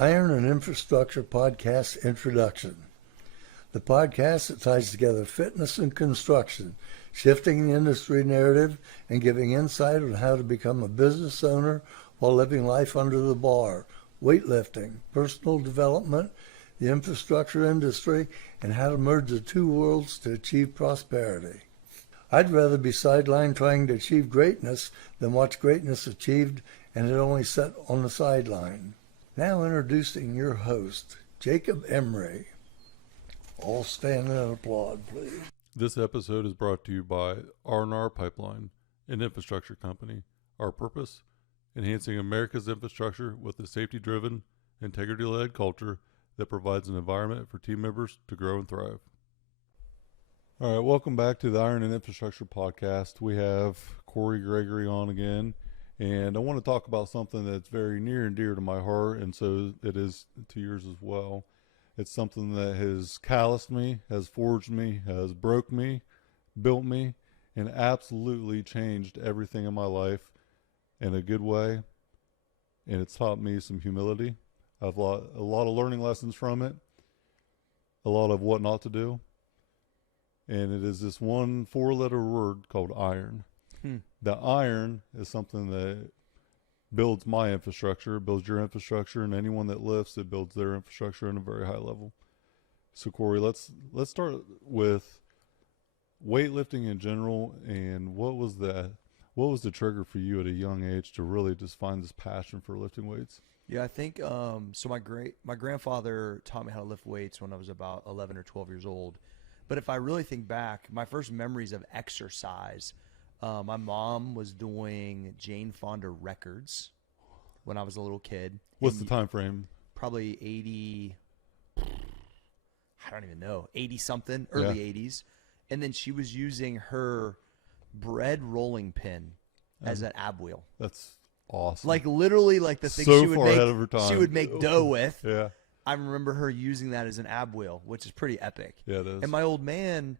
Iron and Infrastructure Podcast Introduction. The podcast that ties together fitness and construction, shifting the industry narrative and giving insight on how to become a business owner while living life under the bar, weightlifting, personal development, the infrastructure industry, and how to merge the two worlds to achieve prosperity. I'd rather be sidelined trying to achieve greatness than watch greatness achieved and it only set on the sideline. Now introducing your host, Jacob Emery. All stand and applaud, please. This episode is brought to you by R&R Pipeline, an infrastructure company. Our purpose? Enhancing America's infrastructure with a safety-driven, integrity-led culture that provides an environment for team members to grow and thrive. All right, welcome back to the Iron and Infrastructure Podcast. We have Cory Gregory on again, and I want to talk about something that's very near and dear to my heart, and so it is to yours as well. It's something that has calloused me, has forged me, has broke me, built me, and absolutely changed everything in my life in a good way. And it's taught me some humility. I've a lot of learning lessons from it, a lot of what not to do. And it is this one 4-letter word called iron. The iron is something that builds my infrastructure, builds your infrastructure, and anyone that lifts, it builds their infrastructure in a very high level. So Cory, let's start with weightlifting in general, and what was the trigger for you at a young age to really just find this passion for lifting weights? Yeah, I think so. My grandfather taught me how to lift weights when I was about 11 or 12 years old. But if I really think back, my first memories of exercise, my mom was doing Jane Fonda records when I was a little kid. What's the time frame? Probably 80, I don't even know, 80-something, early 80s. And then she was using her bread rolling pin as an ab wheel. That's awesome. Like literally like the thing so she would far make, ahead of her time. she would make dough with. Yeah. I remember her using that as an ab wheel, which is pretty epic. Yeah, it is. And my old man,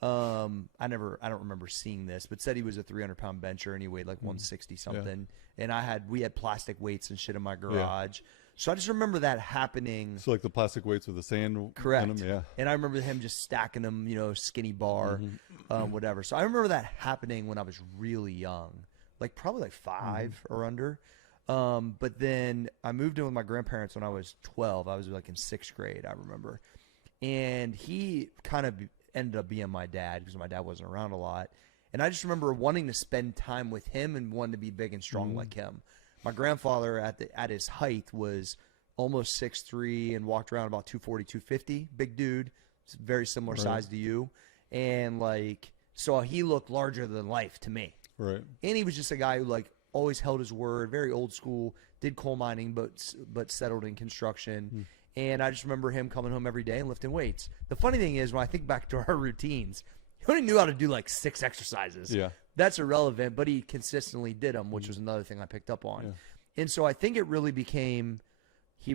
I don't remember seeing this, but said he was a 300-pound bencher and he weighed like 160 something. Yeah. And we had plastic weights and shit in my garage. Yeah. So I just remember that happening. So like the plastic weights with the sand correct. in them, yeah. And I remember him just stacking them, skinny bar, whatever. So I remember that happening when I was really young, like probably like 5 or under. But then I moved in with my grandparents when I was 12. I was like in 6th grade, I remember. And he kind of ended up being my dad because my dad wasn't around a lot. And I just remember wanting to spend time with him and wanting to be big and strong like him. My grandfather at his height was almost 6'3" and walked around about 240, 250. Big dude. It's very similar size to you. And so he looked larger than life to me. Right. And he was just a guy who always held his word, very old school, did coal mining, but settled in construction. And I just remember him coming home every day and lifting weights. The funny thing is, when I think back to our routines, he only knew how to do 6 exercises. Yeah. That's irrelevant, but he consistently did them, which was another thing I picked up on. Yeah. And so I think it really became, he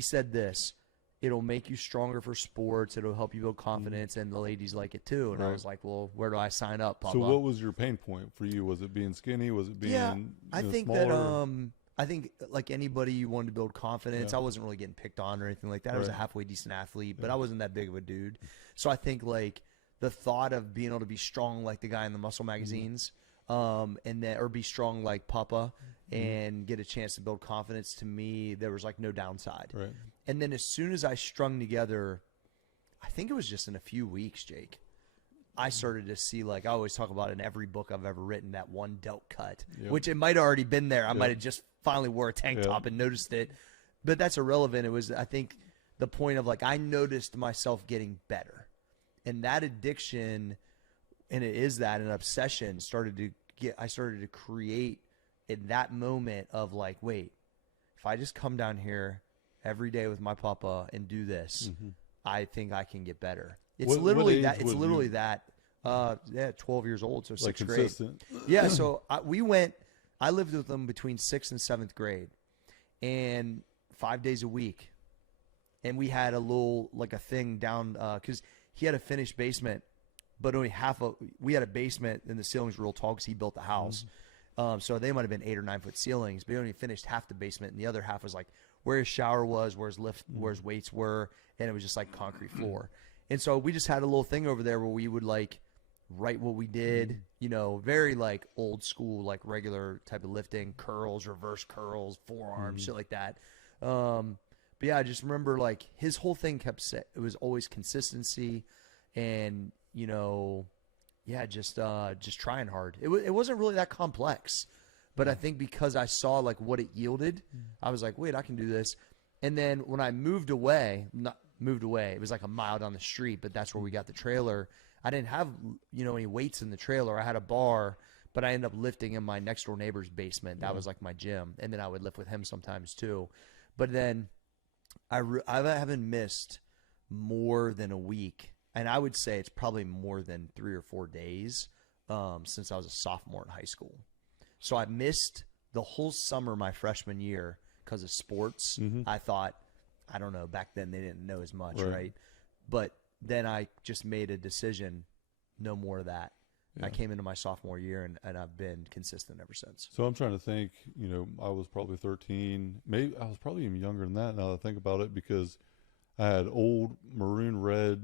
said this, it'll make you stronger for sports, it'll help you build confidence, and the ladies like it too. And I was like, well, where do I sign up, Papa? So what was your pain point for you? Was it being skinny? Was it being I think smaller? that I think like anybody, you wanted to build confidence. I wasn't really getting picked on or anything like that. I was a halfway decent athlete, but I wasn't that big of a dude. So I think the thought of being able to be strong like the guy in the muscle magazines, and then or be strong like Papa and get a chance to build confidence, to me there was no downside. Right. And then as soon as I strung together, I think it was just in a few weeks, Jake, I started to see, I always talk about in every book I've ever written, that one delt cut, which it might have already been there. I might have just finally wore a tank top and noticed it, but that's irrelevant. It was, I think, the point of I noticed myself getting better, and that addiction, and it is that an obsession I started to create in that moment of wait, if I just come down here every day with my Papa and do this, I think I can get better. It's literally that. It's literally that. 12 years old, so 6th grade. Yeah, so I lived with them between 6th and 7th grade, and 5 days a week. And we had a little, a thing down, because he had a finished basement, but only we had a basement, and the ceilings were real tall because he built the house. So they might have been 8 or 9 foot ceilings, but he only finished half the basement, and the other half was where his shower was, where his weights were, and it was just like concrete floor. And so we just had a little thing over there where we would like write what we did, you know, very like old school, like regular type of lifting, curls, reverse curls, forearms, shit like that. But yeah, I just remember like his whole thing it was always consistency and, you know, yeah, just trying hard. It wasn't really that complex, but I think because I saw like what it yielded, I was like, wait, I can do this. And then when I moved away, it was like a mile down the street, but that's where we got the trailer. I didn't have, you know, any weights in the trailer. I had a bar, but I ended up lifting in my next door neighbor's basement. That was like my gym. And then I would lift with him sometimes too. But then I haven't missed more than a week. And I would say it's probably more than 3 or 4 days since I was a sophomore in high school. So I missed the whole summer my freshman year because of sports. I thought, I don't know, back then they didn't know as much, right? But then I just made a decision, no more of that. I came into my sophomore year, and I've been consistent ever since. So I'm trying to think, you know, I was probably 13. Maybe I was probably even younger than that now that I think about it, because I had old maroon red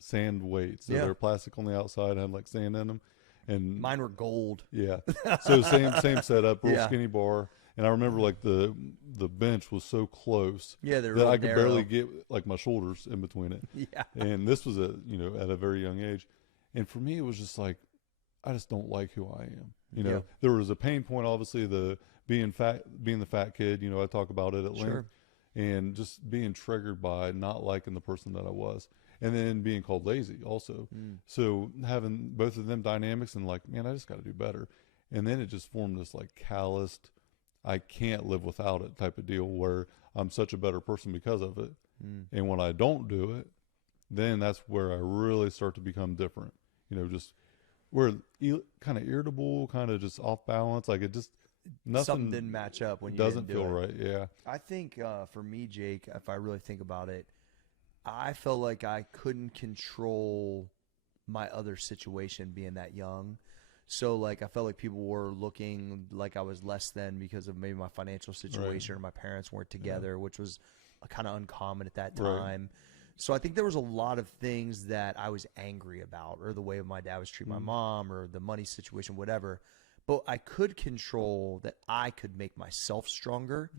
sand weights. So they're plastic on the outside, had like sand in them. And mine were gold. Yeah. So same setup, real skinny bar. And I remember like the bench was so close that I could barely get like my shoulders in between it. Yeah. And this was at a very young age. And for me, it was just like, I just don't like who I am. You know, there was a pain point, obviously, being the fat kid, you know, I talk about it at length, and just being triggered by not liking the person that I was. And then being called lazy also. So having both of them dynamics and like, man, I just got to do better. And then it just formed this like calloused, I can't live without it type of deal where I'm such a better person because of it. And when I don't do it, then that's where I really start to become different. You know, just we're kind of irritable, kind of just off balance. Like it just, nothing. Something didn't match up when you doesn't didn't do feel it. right. Yeah. I think for me, Jake, if I really think about it, I felt like I couldn't control my other situation being that young. So, like, I felt like people were looking like I was less than because of maybe my financial situation or my parents weren't together, which was kind of uncommon at that time. So I think there was a lot of things that I was angry about, or the way my dad was treating my mom, or the money situation, whatever. But I could control that I could make myself stronger.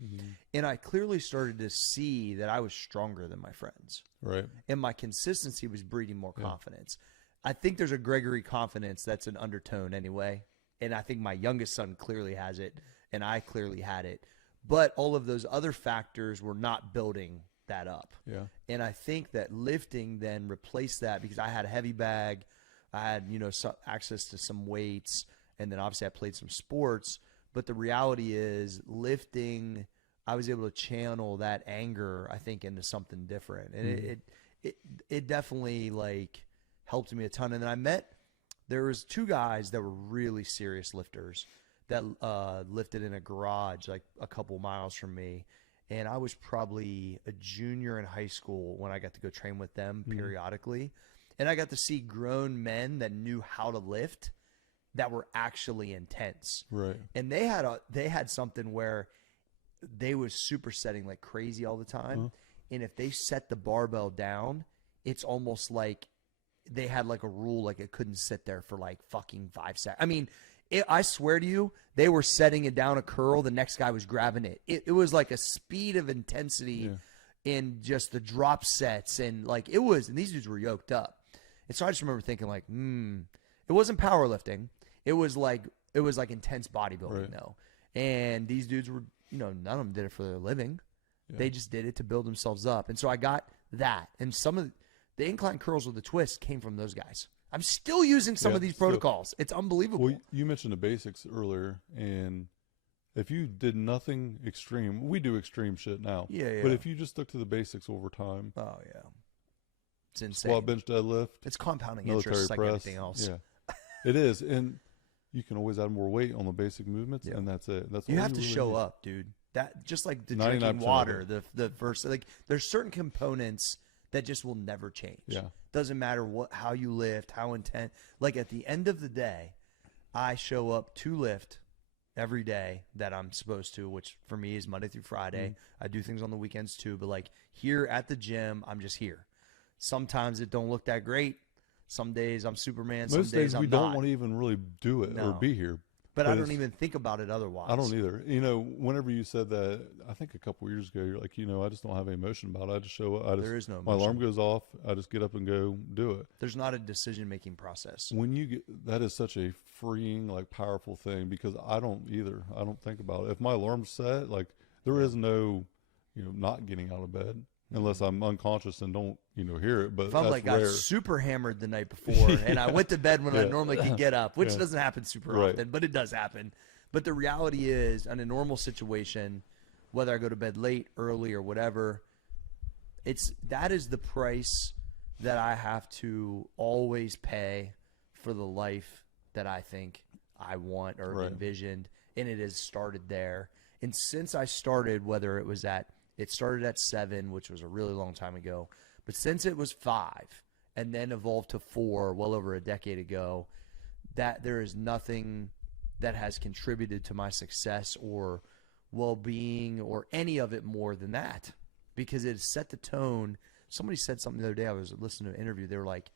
And I clearly started to see that I was stronger than my friends. Right. And my consistency was breeding more confidence. I think there's a Gregory confidence that's an undertone anyway. And I think my youngest son clearly has it, and I clearly had it. But all of those other factors were not building that up. Yeah. And I think that lifting then replaced that, because I had a heavy bag. I had, you know, some access to some weights. And then obviously I played some sports, but the reality is lifting, I was able to channel that anger, I think, into something different. And it definitely like helped me a ton. And then there was 2 guys that were really serious lifters that lifted in a garage like a couple miles from me. And I was probably a junior in high school when I got to go train with them periodically. And I got to see grown men that knew how to lift that were actually intense. Right. And they had something where they was supersetting like crazy all the time. And if they set the barbell down, it's almost like they had like a rule, like it couldn't sit there for like fucking 5 seconds. I mean, I swear to you, they were setting it down a curl. The next guy was grabbing it. It was like a speed of intensity in just the drop sets. And like and these dudes were yoked up. And so I just remember thinking like, it wasn't powerlifting. It was like intense bodybuilding though. And these dudes were, you know, none of them did it for their living. They just did it to build themselves up. And so I got that. And some of the incline curls with the twist came from those guys. I'm still using some of these protocols. It's unbelievable. Well, you mentioned the basics earlier, and if you did nothing extreme, we do extreme shit now. Yeah. But if you just stuck to the basics over time. Oh, yeah. It's insane. Squat, bench, deadlift. It's compounding interest like everything else. Yeah, it is. And you can always add more weight on the basic movements, and that's it. That's you all have to really show need. up, dude. That just like the drinking water, the first, like there's certain components that just will never change. Yeah. Doesn't matter how you lift, how intense. Like at the end of the day, I show up to lift every day that I'm supposed to, which for me is Monday through Friday. I do things on the weekends too, but like here at the gym, I'm just here. Sometimes it don't look that great. Some days I'm Superman. Some Most days I'm we not. don't want to even really do it or be here. But I don't even think about it otherwise. I don't either. You know, whenever you said that, I think a couple of years ago, you're like, I just don't have any emotion about it. I just show up. There is no emotion. My alarm goes off. I just get up and go do it. There's not a decision-making process. When you get, that is such a freeing, like powerful thing, because I don't either. I don't think about it. If my alarm's set, like there is no, not getting out of bed. Unless I'm unconscious and don't, hear it. But if I'm that's like rare. got super hammered the night before and I went to bed when I normally can get up, which doesn't happen super often, but it does happen. But the reality is, in a normal situation, whether I go to bed late, early, or whatever, that is the price that I have to always pay for the life that I think I want or envisioned, and it has started there. And since I started, whether it started at 7, which was a really long time ago, but since it was 5 and then evolved to 4 well over a decade ago, that there is nothing that has contributed to my success or well-being or any of it more than that, because it has set the tone. Somebody said something the other day. I was listening to an interview. They were like,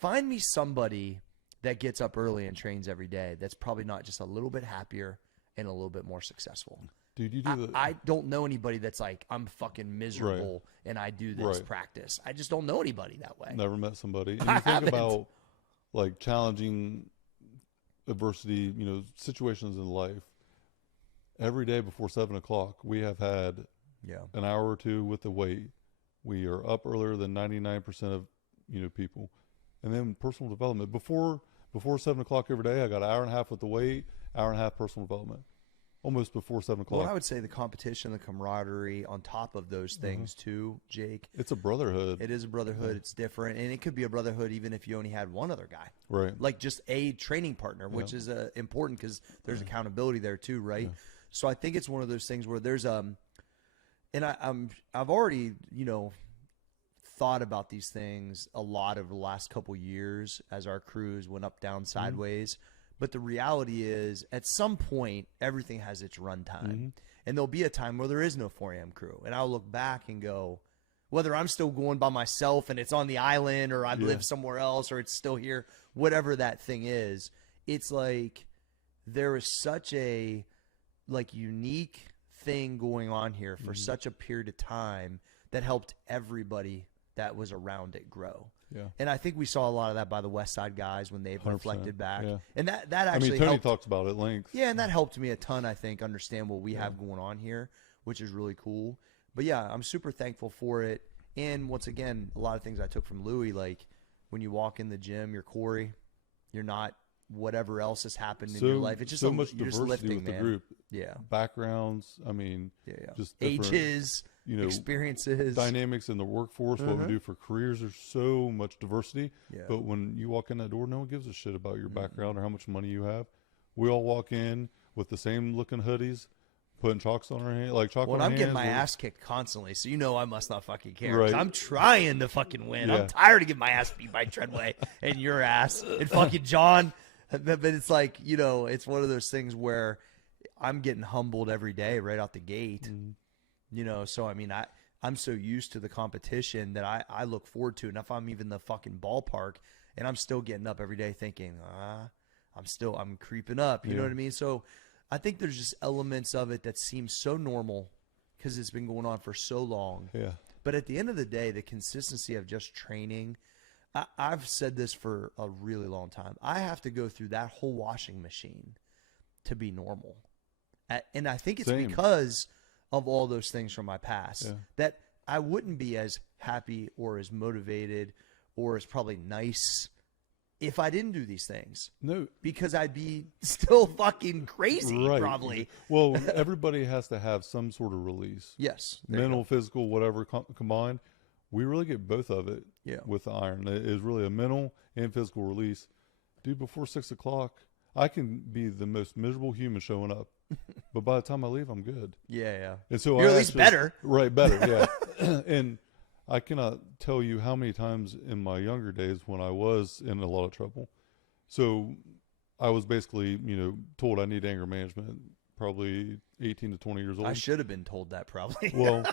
find me somebody that gets up early and trains every day that's probably not just a little bit happier and a little bit more successful. Dude, I don't know anybody that's like, I'm fucking miserable and I do this practice. I just don't know anybody that way. Never met somebody. And you think about like challenging adversity, situations in life. Every day before 7 o'clock, we have had an hour or two with the weight. We are up earlier than 99% of people, and then personal development before 7 o'clock every day. I got an hour and a half with the weight, hour and a half personal development. Almost before 7 o'clock. Well, I would say the competition, the camaraderie on top of those things too, Jake. It's a brotherhood. It is a brotherhood. It's different. And it could be a brotherhood even if you only had one other guy. Right. Like just a training partner, which is important because there's accountability there too, right? Yeah. So I think it's one of those things where there's and I've already, thought about these things a lot over the last couple years as our crews went up, down, sideways. But the reality is, at some point, everything has its run time. And there'll be a time where there is no 4 a.m. crew. And I'll look back and go, whether I'm still going by myself and it's on the island or I live somewhere else or it's still here, whatever that thing is, it's like there is such a unique thing going on here for such a period of time that helped everybody that was around it grow. Yeah. And I think we saw a lot of that by the West Side guys when they've reflected back. Yeah. And that actually Tony helped. talks about it at length. Yeah, and that helped me a ton, I think, understand what we have going on here, which is really cool. But yeah, I'm super thankful for it. And once again, a lot of things I took from Louie, like when you walk in the gym, you're Cory. You're not whatever else has happened in your life. It's just so much you're diversity just lifting, with man. the group. Yeah. Backgrounds. Just ages. Experiences, dynamics in the workforce, what we do for careers. There's so much diversity. Yeah. But when you walk in that door, no one gives a shit about your background or how much money you have. We all walk in with the same looking hoodies, putting chalks on our hands, like chalk on our hands. I'm getting my ass kicked constantly, so I must not fucking care. Right. I'm trying to fucking win. I'm tired of getting my ass beat by Treadway and your ass and fucking John. But it's like, it's one of those things where I'm getting humbled every day right out the gate. So I'm so used to the competition that I look forward to. And if I'm even the fucking ballpark and I'm still getting up every day thinking, I'm creeping up. You know what I mean? So I think there's just elements of it that seem so normal because it's been going on for so long. Yeah. But at the end of the day, the consistency of just training, I've said this for a really long time. I have to go through that whole washing machine to be normal. And I think it's because of all those things from my past that I wouldn't be as happy or as motivated or as probably nice if I didn't do these things. No. Because I'd be still fucking crazy, probably. Well, everybody has to have some sort of release. Yes. Mental, physical, whatever combined. We really get both of it with the iron. It is really a mental and physical release. Dude, before 6 o'clock, I can be the most miserable human showing up. But by the time I leave, I'm good. Yeah. And so you're at least better. Right, better, yeah. And I cannot tell you how many times in my younger days when I was in a lot of trouble. So I was basically, told I need anger management, probably 18 to 20 years old. I should have been told that probably. Well,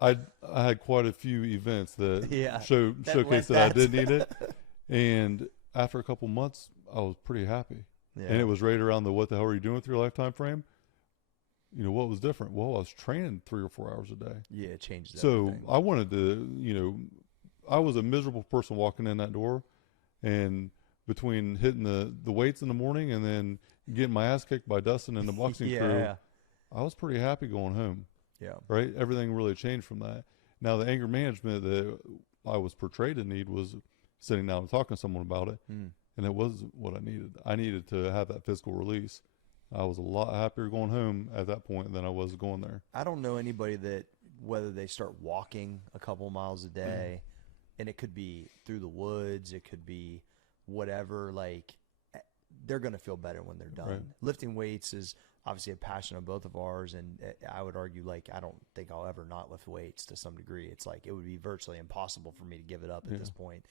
I had quite a few events that showcased that I did need it. And after a couple months, I was pretty happy. Yeah. And it was right around the what the hell are you doing with your lifetime frame? What was different? Well, I was training 3 or 4 hours a day. Yeah, it changed everything. So I wanted to, I was a miserable person walking in that door. And between hitting the weights in the morning and then getting my ass kicked by Dustin and the boxing crew, I was pretty happy going home. Yeah. Right? Everything really changed from that. Now, the anger management that I was portrayed to need was sitting down and talking to someone about it. And it was what I needed. I needed to have that physical release. I was a lot happier going home at that point than I was going there. I don't know anybody that, whether they start walking a couple miles a day, and it could be through the woods, it could be whatever, like, they're going to feel better when they're done. Right. Lifting weights is obviously a passion of both of ours, and I would argue, like, I don't think I'll ever not lift weights to some degree. It's like it would be virtually impossible for me to give it up at this point.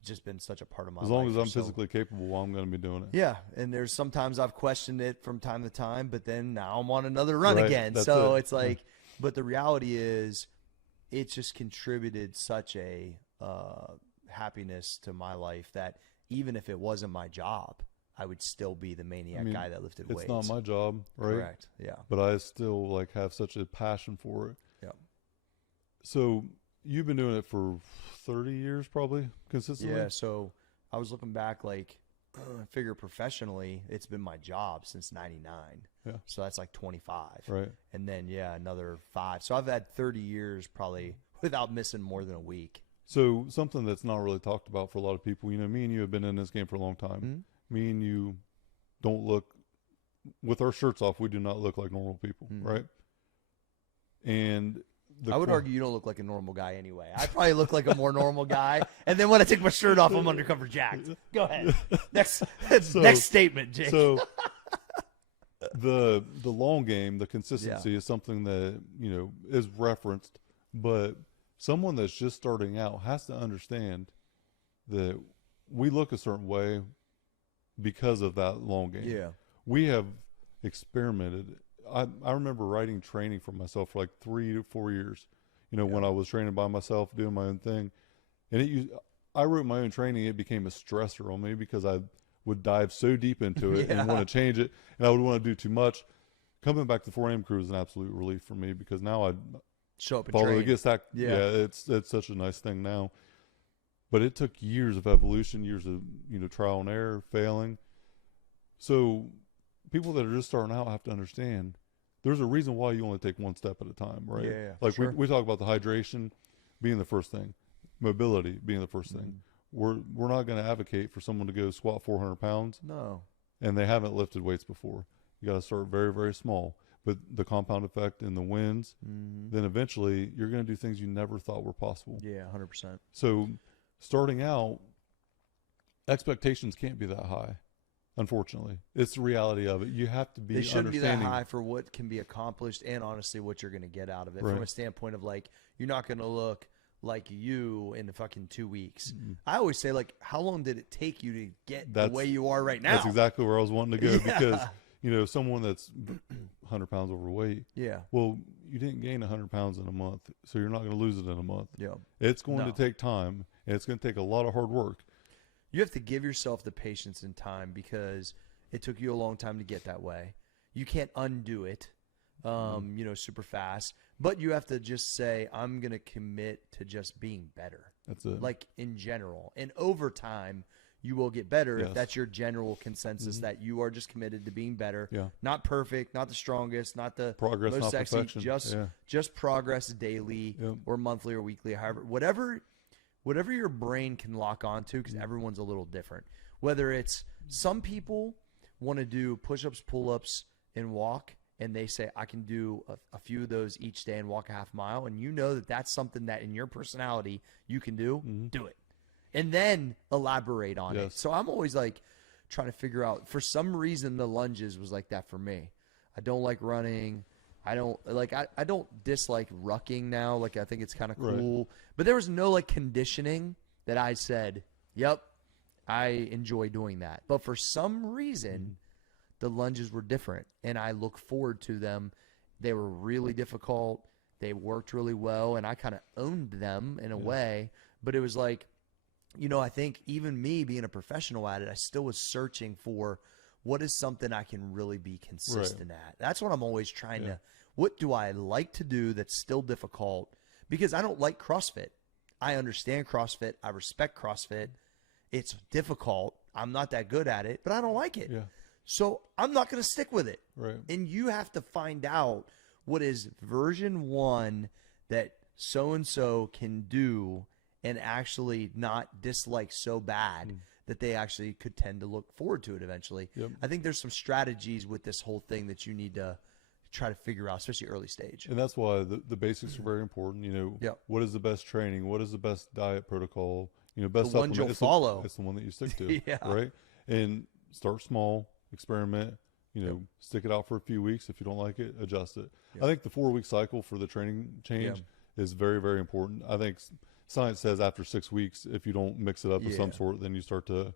It's just been such a part of my life. As long as I'm physically capable, I'm going to be doing it. Yeah, and there's sometimes I've questioned it from time to time, but then now I'm on another run again. So it's like, but the reality is, it's just contributed such a happiness to my life that even if it wasn't my job, I would still be the maniac guy that lifted weights. It's not my job, right? Correct. Yeah. But I still like have such a passion for it. Yeah. So you've been doing it for 30 years, probably consistently. Yeah. So I was looking back, like, I figure professionally, it's been my job since '99. Yeah. So that's like 25. Right. And then another 5. So I've had 30 years probably without missing more than a week. So something that's not really talked about for a lot of people, me and you have been in this game for a long time. Mm-hmm. Me and you don't look, with our shirts off, we do not look like normal people, right? And I would argue you don't look like a normal guy anyway. I probably look like a more normal guy. And then when I take my shirt off, I'm undercover jacked. Go ahead. Next statement, Jake. So the long game, the consistency is something that, is referenced, but someone that's just starting out has to understand that we look a certain way because of that long game. Yeah. We have experimented. I remember writing training for myself for like 3 to 4 years, when I was training by myself, doing my own thing. And I wrote my own training. It became a stressor on me because I would dive so deep into it and want to change it. And I would want to do too much. Coming back to 4AM crew is an absolute relief for me because now I show up and follow train. the get stack. Yeah, it's such a nice thing now. But it took years of evolution, years of trial and error, failing. So people that are just starting out have to understand there's a reason why you only take one step at a time, right? Yeah, like we talk about the hydration being the first thing, mobility being the first thing. We're not going to advocate for someone to go squat 400 pounds. No. And they haven't lifted weights before. You got to start very, very small. But the compound effect and the wins, then eventually you're going to do things you never thought were possible. Yeah, 100%. So starting out, expectations can't be that high. Unfortunately, it's the reality of it. You have to be. They shouldn't be that high for what can be accomplished, and honestly, what you're going to get out of it from a standpoint of like you're not going to look like you in the fucking 2 weeks. I always say, like, how long did it take you to get the way you are right now? That's exactly where I was wanting to go because someone that's 100 pounds overweight. Yeah. Well, you didn't gain 100 pounds in a month, so you're not going to lose it in a month. Yeah. It's going to take time, and it's going to take a lot of hard work. You have to give yourself the patience and time because it took you a long time to get that way. You can't undo it, super fast. But you have to just say, I'm going to commit to just being better. That's it. Like in general. And over time, you will get better if that's your general consensus that you are just committed to being better. Yeah. Not perfect, not the strongest, not the progress, most not sexy, perfection. just progress daily or monthly or weekly, however, whatever your brain can lock onto, because everyone's a little different. Whether it's some people want to do push-ups, pull-ups, and walk, and they say, I can do a few of those each day and walk a half mile, and you know that that's something that in your personality you can do, do it. And then elaborate on it. So I'm always like trying to figure out, for some reason the lunges was like that for me. I don't like running. I don't dislike rucking now. Like, I think it's kind of cool. But there was no like conditioning that I said, yep, I enjoy doing that. But for some reason, the lunges were different, and I look forward to them. They were really difficult. They worked really well, and I kind of owned them in a way. But it was like, you know, I think even me being a professional at it, I still was searching for what is something I can really be consistent at. That's what I'm always trying to, what do I like to do that's still difficult? Because I don't like CrossFit. I understand CrossFit. I respect CrossFit. It's difficult. I'm not that good at it, but I don't like it. Yeah. So I'm not going to stick with it. Right. And you have to find out what is version 1 that so-and-so can do and actually not dislike so bad that they actually could tend to look forward to it eventually. Yep. I think there's some strategies with this whole thing that you need to try to figure out, especially early stage. And that's why the basics are very important. You know, what is the best training? What is the best diet protocol? You know, best The one supplement. you'll follow. It's the one that you stick to, Yeah. right? And start small, experiment, you know, stick it out for a few weeks. If you don't like it, adjust it. I think the 4-week cycle for the training change is very, very important. I think science says after 6 weeks, if you don't mix it up of some sort, then you start to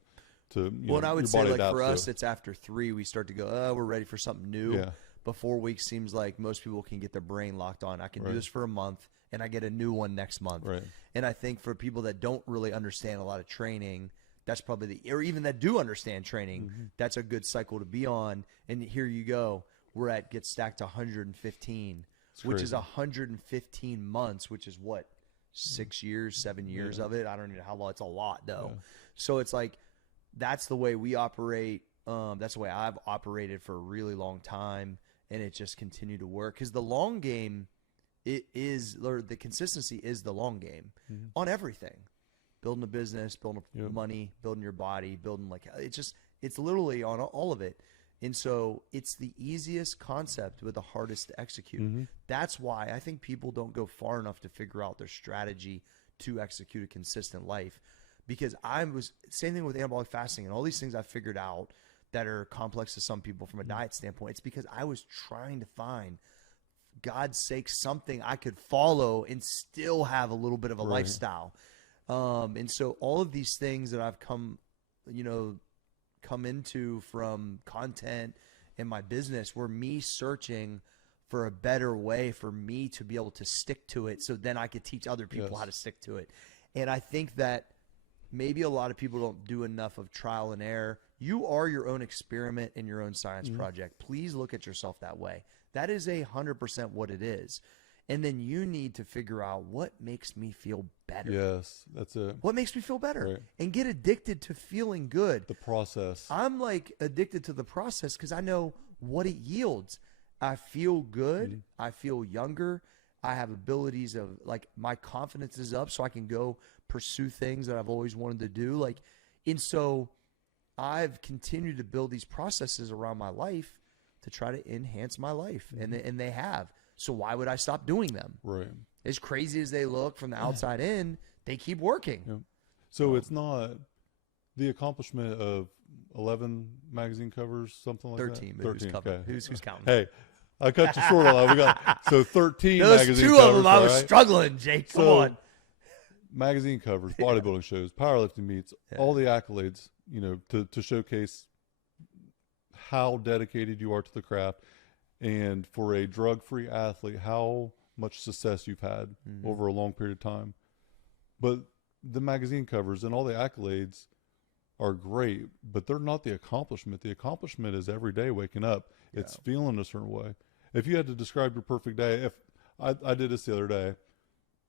you know, and I would your say, body like, for adapts us, to it. it's after 3 we start to go, oh, we're ready for something new. Yeah. But 4 weeks seems like most people can get their brain locked on. I can do this for a month, and I get a new one next month. Right. And I think for people that don't really understand a lot of training, that's probably or even that do understand training, that's a good cycle to be on. And here you go. We're at Get Stacked 115, which is 115 months, which is what, 6 years, 7 years of it? I don't even know how long. It's a lot, though. Yeah. So it's like, that's the way we operate. That's the way I've operated for a really long time, and it just continued to work. Because the long game, the consistency is the long game on everything. Building a business, building money, building your body, building it's literally on all of it. And so it's the easiest concept but the hardest to execute. That's why I think people don't go far enough to figure out their strategy to execute a consistent life. Because same thing with anabolic fasting and all these things I figured out that are complex to some people from a diet standpoint. It's because I was trying to find, God's sake, something I could follow and still have a little bit of a lifestyle. And so all of these things that I've come into from content in my business were me searching for a better way for me to be able to stick to it, so then I could teach other people how to stick to it. And I think that maybe a lot of people don't do enough of trial and error. You are your own experiment and your own science project. Please look at yourself that way. That is 100% what it is. And then you need to figure out what makes me feel better. Yes, that's it. What makes me feel better? Right. And get addicted to feeling good. The process. I'm like addicted to the process because I know what it yields. I feel good. I feel younger. I have abilities of, like, my confidence is up so I can go pursue things that I've always wanted to do. Like, and so I've continued to build these processes around my life to try to enhance my life. And they have. So why would I stop doing them? Right. As crazy as they look from the outside in, they keep working. Yeah. So it's not the accomplishment of 11 magazine covers, something like 13, that? but 13, okay. who's counting? Hey, I cut you short on that. We got 13 Those magazine two covers. of them, I was right? struggling, Jake. Come on. Magazine covers, bodybuilding shows, powerlifting meets, all the accolades, to showcase how dedicated you are to the craft. And for a drug-free athlete, how much success you've had over a long period of time. But the magazine covers and all the accolades are great, but they're not the accomplishment. The accomplishment is every day waking up. Yeah. It's feeling a certain way. If you had to describe your perfect day, if I did this the other day,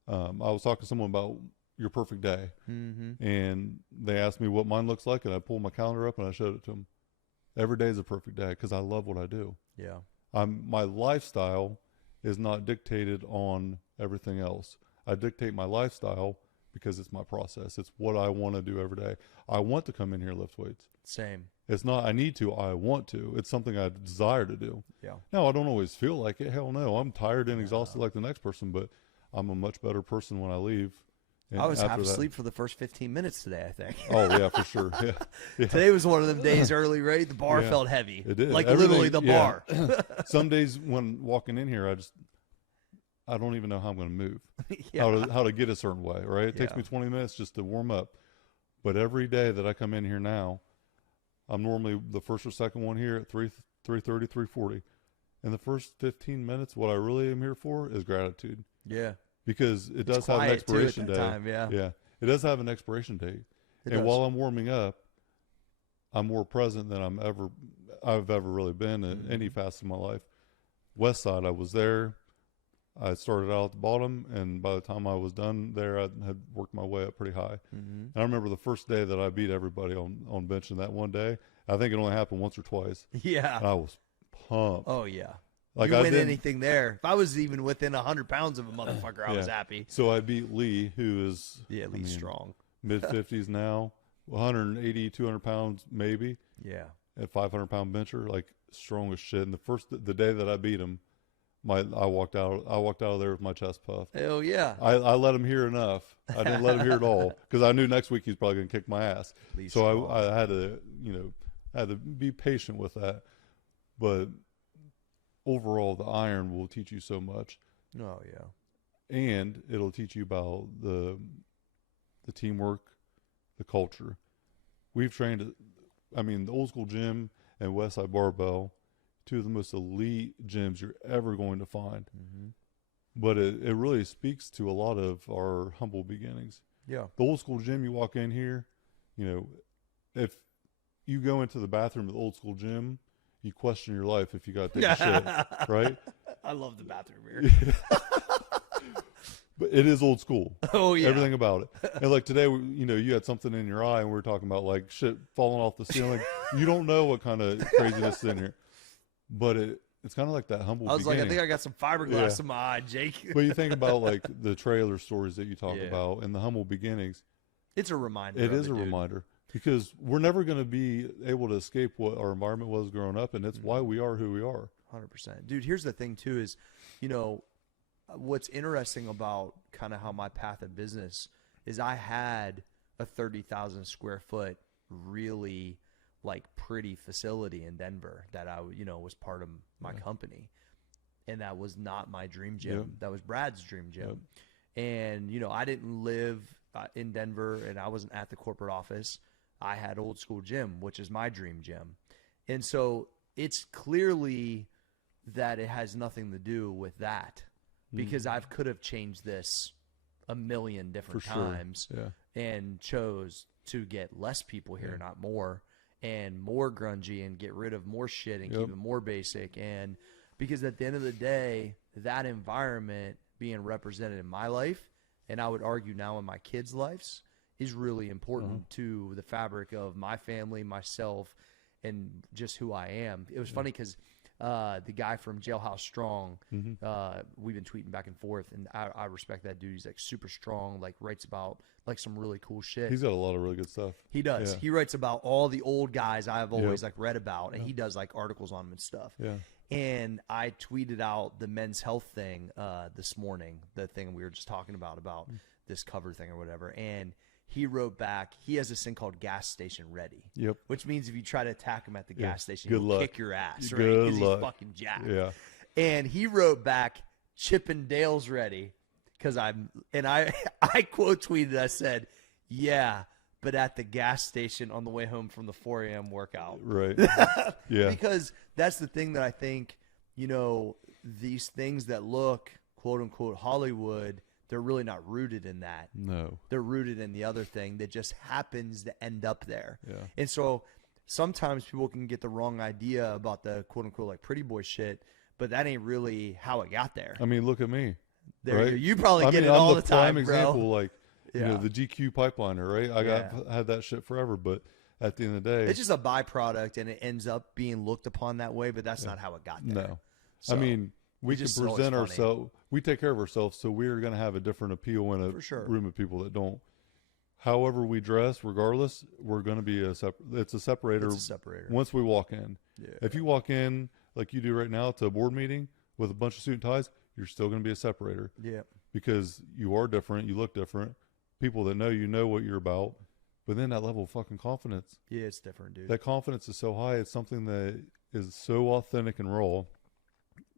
I was talking to someone about your perfect day, and they asked me what mine looks like, and I pulled my calendar up and I showed it to them. Every day is a perfect day because I love what I do. Yeah. My lifestyle is not dictated on everything else. I dictate my lifestyle because it's my process. It's what I want to do every day. I want to come in here and lift weights. Same. It's not I need to, I want to. It's something I desire to do. Yeah. Now, I don't always feel like it. Hell no. I'm tired and exhausted like the next person, but I'm a much better person when I leave. And I was half asleep for the first 15 minutes today, I think. Oh, yeah, for sure. Yeah. Today was one of them days early, right? The bar felt heavy. It did. Like literally the bar. Some days when walking in here, I don't even know how I'm going to move, how to get a certain way, right? It takes me 20 minutes just to warm up. But every day that I come in here now, I'm normally the first or second one here at 3:30, 3:40. In the first 15 minutes, what I really am here for is gratitude. Yeah. Because it does have an quiet, too, at expiration that date. time, yeah. Yeah. It does have an expiration date. It And does. while I'm warming up, I'm more present than I've ever really been in any facet of my life. West Side, I was there. I started out at the bottom, and by the time I was done there, I had worked my way up pretty high. And I remember the first day that I beat everybody on benching that one day. I think it only happened once or twice. Yeah. And I was pumped. Oh, yeah. Like you I win didn't- anything there. If I was even within 100 pounds of a motherfucker, I was happy. So I beat Lee, who is Lee's strong. mid-50s now, 180, 200 pounds maybe, Yeah. at 500-pound bencher, like strong as shit. And the day that I beat him, I walked out of there with my chest puffed. Hell yeah. I let him hear enough. I didn't let him hear it all because I knew next week he's probably going to kick my ass. Lee's So strong. I had to, be patient with that. But overall, the iron will teach you so much, Oh, yeah. and it'll teach you about the teamwork, the culture. We've trained, the old school gym and Westside Barbell, two of the most elite gyms you're ever going to find. But it really speaks to a lot of our humble beginnings. Yeah. The old school gym, you walk in here, if you go into the bathroom of the old school gym, you question your life if you got to take a shit, right? I love the bathroom here. But it is old school. Oh, yeah. Everything about it. And like today, you had something in your eye and we were talking about like shit falling off the ceiling. You don't know what kind of craziness is in here. But it's kind of like that humble I was beginning. like, I think I got some fiberglass in my eye, Jake. But you think about like the trailer stories that you talk Yeah. about and the humble beginnings. It's a reminder. It is a dude. reminder because we're never going to be able to escape what our environment was growing up. And it's why we are who we are. 100%. Dude, here's the thing, too, is, what's interesting about kind of how my path of business is I had a 30,000 square foot, really like pretty facility in Denver that I, was part of my company. And that was not my dream gym. Yep. That was Brad's dream gym. And, I didn't live in Denver and I wasn't at the corporate office. I had old school gym, which is my dream gym. And so it's clearly that it has nothing to do with that because I could have changed this a million different For sure. times Yeah. and chose to get less people here, not more, and more grungy and get rid of more shit and keep it more basic. And because at the end of the day, that environment being represented in my life, and I would argue now in my kids' lives, is really important to the fabric of my family, myself, and just who I am. It was funny because the guy from Jailhouse Strong, we've been tweeting back and forth, and I respect that dude. He's like super strong, like writes about like some really cool shit. He's got a lot of really good stuff. He does. Yeah. He writes about all the old guys I've always like read about, and he does like articles on them and stuff. Yeah. And I tweeted out the men's health thing this morning, the thing we were just talking about this cover thing or whatever. And he wrote back, he has this thing called gas station ready. Yep. Which means if you try to attack him at the gas station, Good he'll luck. kick your ass, right? Good Because luck. he's fucking jacked. Yeah. And he wrote back, Chippendales ready. Because I quote tweeted, I said, yeah, but at the gas station on the way home from the 4 a.m. workout. Right. Yeah. Because that's the thing that I think, these things that look, quote unquote, Hollywood, they're really not rooted in that. No. They're rooted in the other thing that just happens to end up there. Yeah. And so sometimes people can get the wrong idea about the quote unquote like pretty boy shit, but that ain't really how it got there. I mean, look at me. There right? you probably get it I'm all the the time, prime bro. example, like Yeah. the GQ pipeliner, right? I had that shit forever, but at the end of the day, It's just a byproduct, and it ends up being looked upon that way, but that's not how it got there. no. So, I mean, we can just always present funny. ourselves. We take care of ourselves, so we're going to have a different appeal in a For sure. room of people that don't. However we dress, regardless, we're going to be it's a separator. It's a separator. Once we walk in. Yeah. If you walk in like you do right now to a board meeting with a bunch of suit and ties, you're still going to be a separator Yeah. because you are different. You look different. People that know you know what you're about. But then that level of fucking confidence, Yeah, it's different, dude. that confidence is so high. It's something that is so authentic and raw.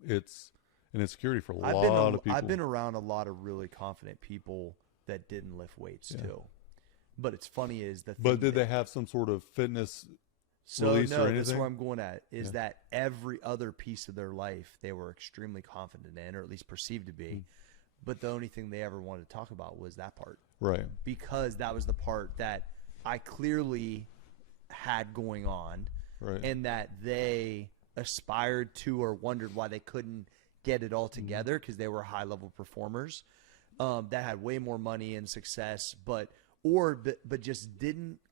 It's an insecurity for a lot of people. I've been around a lot of really confident people that didn't lift weights too. But it's funny is the thing But did they have some sort of fitness release or anything? That's where I'm going at is that every other piece of their life they were extremely confident in, or at least perceived to be. But the only thing they ever wanted to talk about was that part. Right. Because that was the part that I clearly had going on, Right. and that they aspired to or wondered why they couldn't get it all together because they were high-level performers that had way more money and success, but just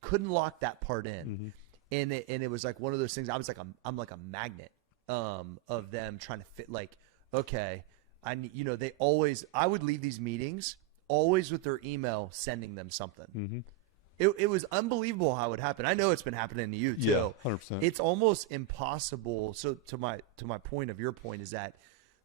couldn't lock that part in. And it was like one of those things. I'm like a magnet of them trying to fit. Like, okay, I would leave these meetings always with their email sending them something. It was unbelievable how it happened. I know it's been happening to you too. Yeah, 100%. It's almost impossible. So to my point of your point is that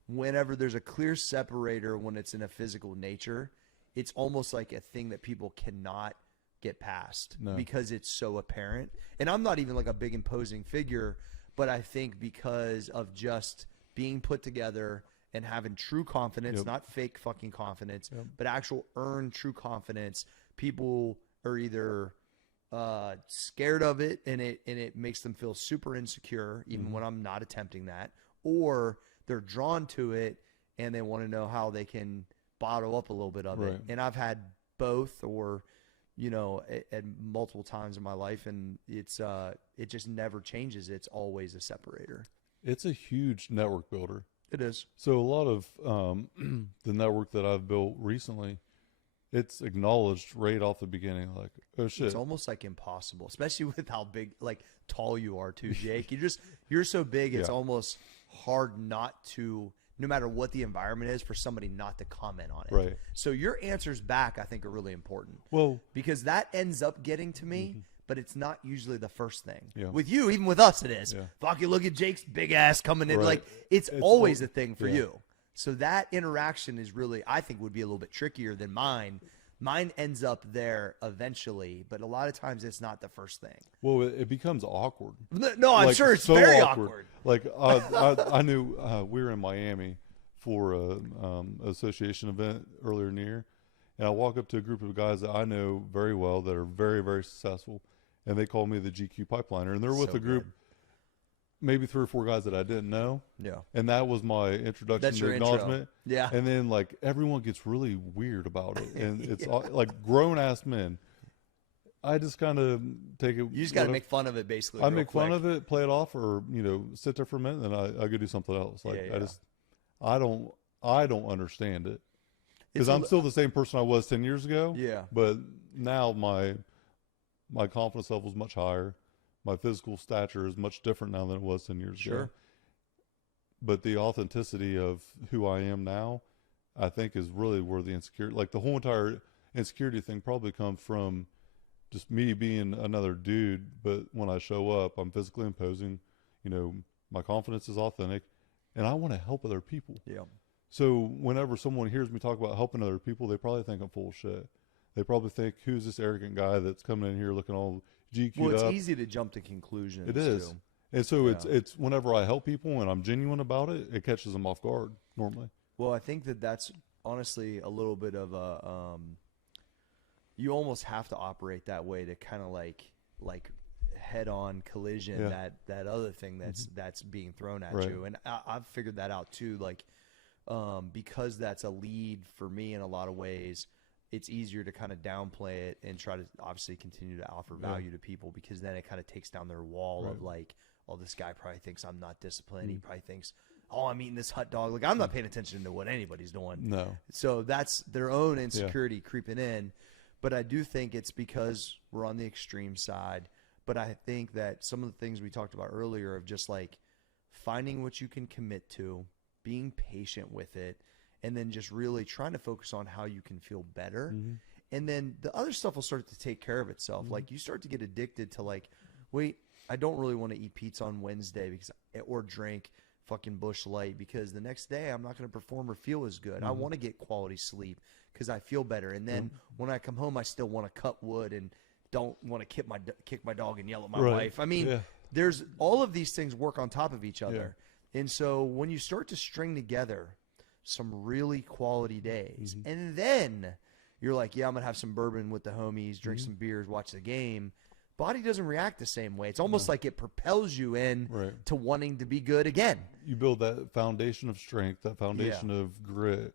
whenever there's a clear separator when it's in a physical nature, it's almost like a thing that people cannot get past because it's so apparent. And I'm not even like a big imposing figure, but I think because of just being put together and having true confidence, not fake fucking confidence, but actual earned true confidence, people are either scared of it and it makes them feel super insecure even when I'm not attempting that, or they're drawn to it and they want to know how they can bottle up a little bit of it. And I've had both, or at multiple times in my life, and it just never changes. It's always a separator. It's a huge network builder. It is. So a lot of the network that I've built recently, it's acknowledged right off the beginning, like, oh shit. It's almost like impossible, especially with how big, like tall you are too, Jake. You're so big, it's almost hard not to, no matter what the environment is, for somebody not to comment on it. Right. So your answers back, I think, are really important. Well, because that ends up getting to me, but it's not usually the first thing. Yeah. With you, even with us, it is. Yeah. Fuck, you look at Jake's big ass coming in. Right. Like, it's always a thing for you. So that interaction is really, I think, would be a little bit trickier than mine. Mine ends up there eventually, but a lot of times it's not the first thing. Well, it becomes awkward. No, I'm sure it's so very awkward. Like I knew we were in Miami for an association event earlier in the year, and I walk up to a group of guys that I know very well that are very, very successful, and they call me the GQ pipeliner, and they're with a group, maybe 3 or 4 guys that I didn't know. Yeah. And that was my introduction That's to your acknowledgement. Intro. Yeah. And then like everyone gets really weird about it, and it's like grown ass men. I just kind of take it. You just got to make fun of it, basically. I make fun of it, play it off, or sit there for a minute, and then I go do something else. Like I don't understand it, because I'm still the same person I was 10 years ago. Yeah. But now my confidence level is much higher. My physical stature is much different now than it was 10 years ago. But the authenticity of who I am now, I think, is really where the insecurity, like the whole entire insecurity thing, probably comes from just me being another dude. But when I show up, I'm physically imposing. My confidence is authentic, and I want to help other people. Yeah. So whenever someone hears me talk about helping other people, they probably think I'm full of shit. They probably think, who's this arrogant guy that's coming in here looking all GQ'd Well, it's up? easy to jump to conclusions. It is. Too. And so it's whenever I help people and I'm genuine about it, it catches them off guard normally. Well, I think that's honestly a little bit of a you almost have to operate that way to kind of like head-on collision that other thing that's being thrown at you. And I've figured that out too. Like because that's a lead for me in a lot of ways. It's easier to kind of downplay it and try to obviously continue to offer value to people, because then it kind of takes down their wall of like, oh, this guy probably thinks I'm not disciplined. He probably thinks, oh, I'm eating this hot dog. Like, I'm not paying attention to what anybody's doing. No. So that's their own insecurity creeping in. But I do think it's because we're on the extreme side. But I think that some of the things we talked about earlier of just like finding what you can commit to, being patient with it, and then just really trying to focus on how you can feel better. And then the other stuff will start to take care of itself. Like you start to get addicted to like, wait, I don't really want to eat pizza on Wednesday or drink fucking Busch Light, because the next day I'm not going to perform or feel as good. I want to get quality sleep because I feel better. And then when I come home, I still want to cut wood and don't want to kick my dog and yell at my wife. I mean, there's all of these things work on top of each other. And so when you start to string together some really quality days, and then you're like, yeah, I'm going to have some bourbon with the homies, drink some beers, watch the game. Body doesn't react the same way. It's almost like it propels you in to wanting to be good again. You build that foundation of strength, that foundation of grit.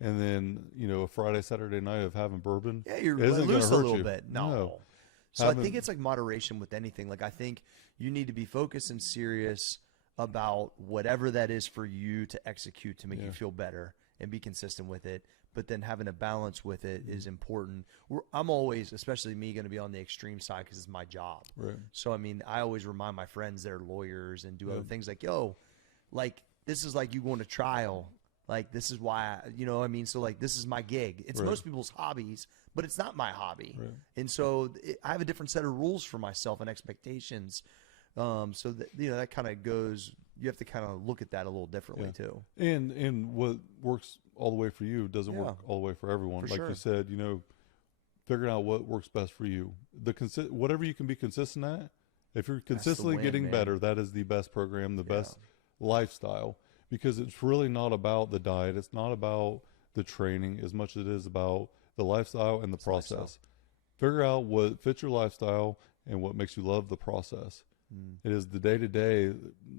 And then, a Friday, Saturday night of having bourbon. Yeah, you're isn't loose gonna a hurt little you. bit. No. So I think it's like moderation with anything. Like I think you need to be focused and serious about whatever that is for you to execute to make you feel better and be consistent with it. But then having a balance with it is important. I'm always, especially me, going to be on the extreme side because it's my job. Right. So, I mean, I always remind my friends that are lawyers and do other things like, yo, like this is like you going to trial. Like this is why, you know what I mean? So like this is my gig. It's most people's hobbies, but it's not my hobby. Right. And so I have a different set of rules for myself and expectations. So that, that kind of goes, you have to kind of look at that a little differently too. And what works all the way for you doesn't work all the way for everyone. Like you said, figuring out what works best for you. Whatever you can be consistent at, if you're consistently getting better, that is the best program, the best lifestyle. Because it's really not about the diet. It's not about the training as much as it is about the lifestyle and the process. Figure out what fits your lifestyle and what makes you love the process. It is the day-to-day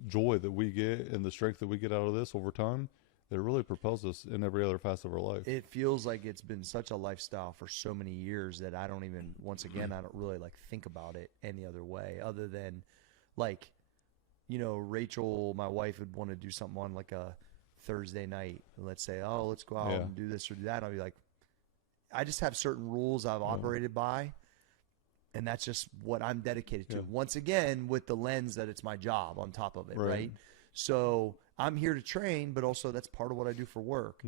joy that we get and the strength that we get out of this over time that really propels us in every other facet of our life. It feels like it's been such a lifestyle for so many years that I don't even, once again, I don't really like think about it any other way other than like, Rachel, my wife, would want to do something on like a Thursday night. Let's say, oh, let's go out and do this or do that. And I'll be like, I just have certain rules I've operated by, and that's just what I'm dedicated to. Once again, with the lens that it's my job on top of it, right? So I'm here to train, but also that's part of what I do for work.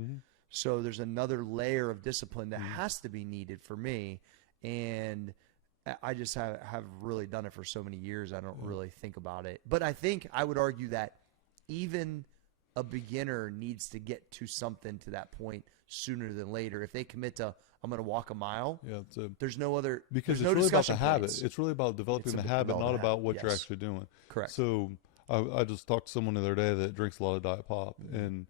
So there's another layer of discipline that has to be needed for me, and I just have really done it for so many years. I don't really think about it. But I think I would argue that even a beginner needs to get to something to that point sooner than later. If they commit to, I'm going to walk a mile, there's no other, because there's it's really about the habit. points. It's really about developing the habit, not about what you're actually doing. Correct. So I just talked to someone the other day that drinks a lot of Diet Pop, and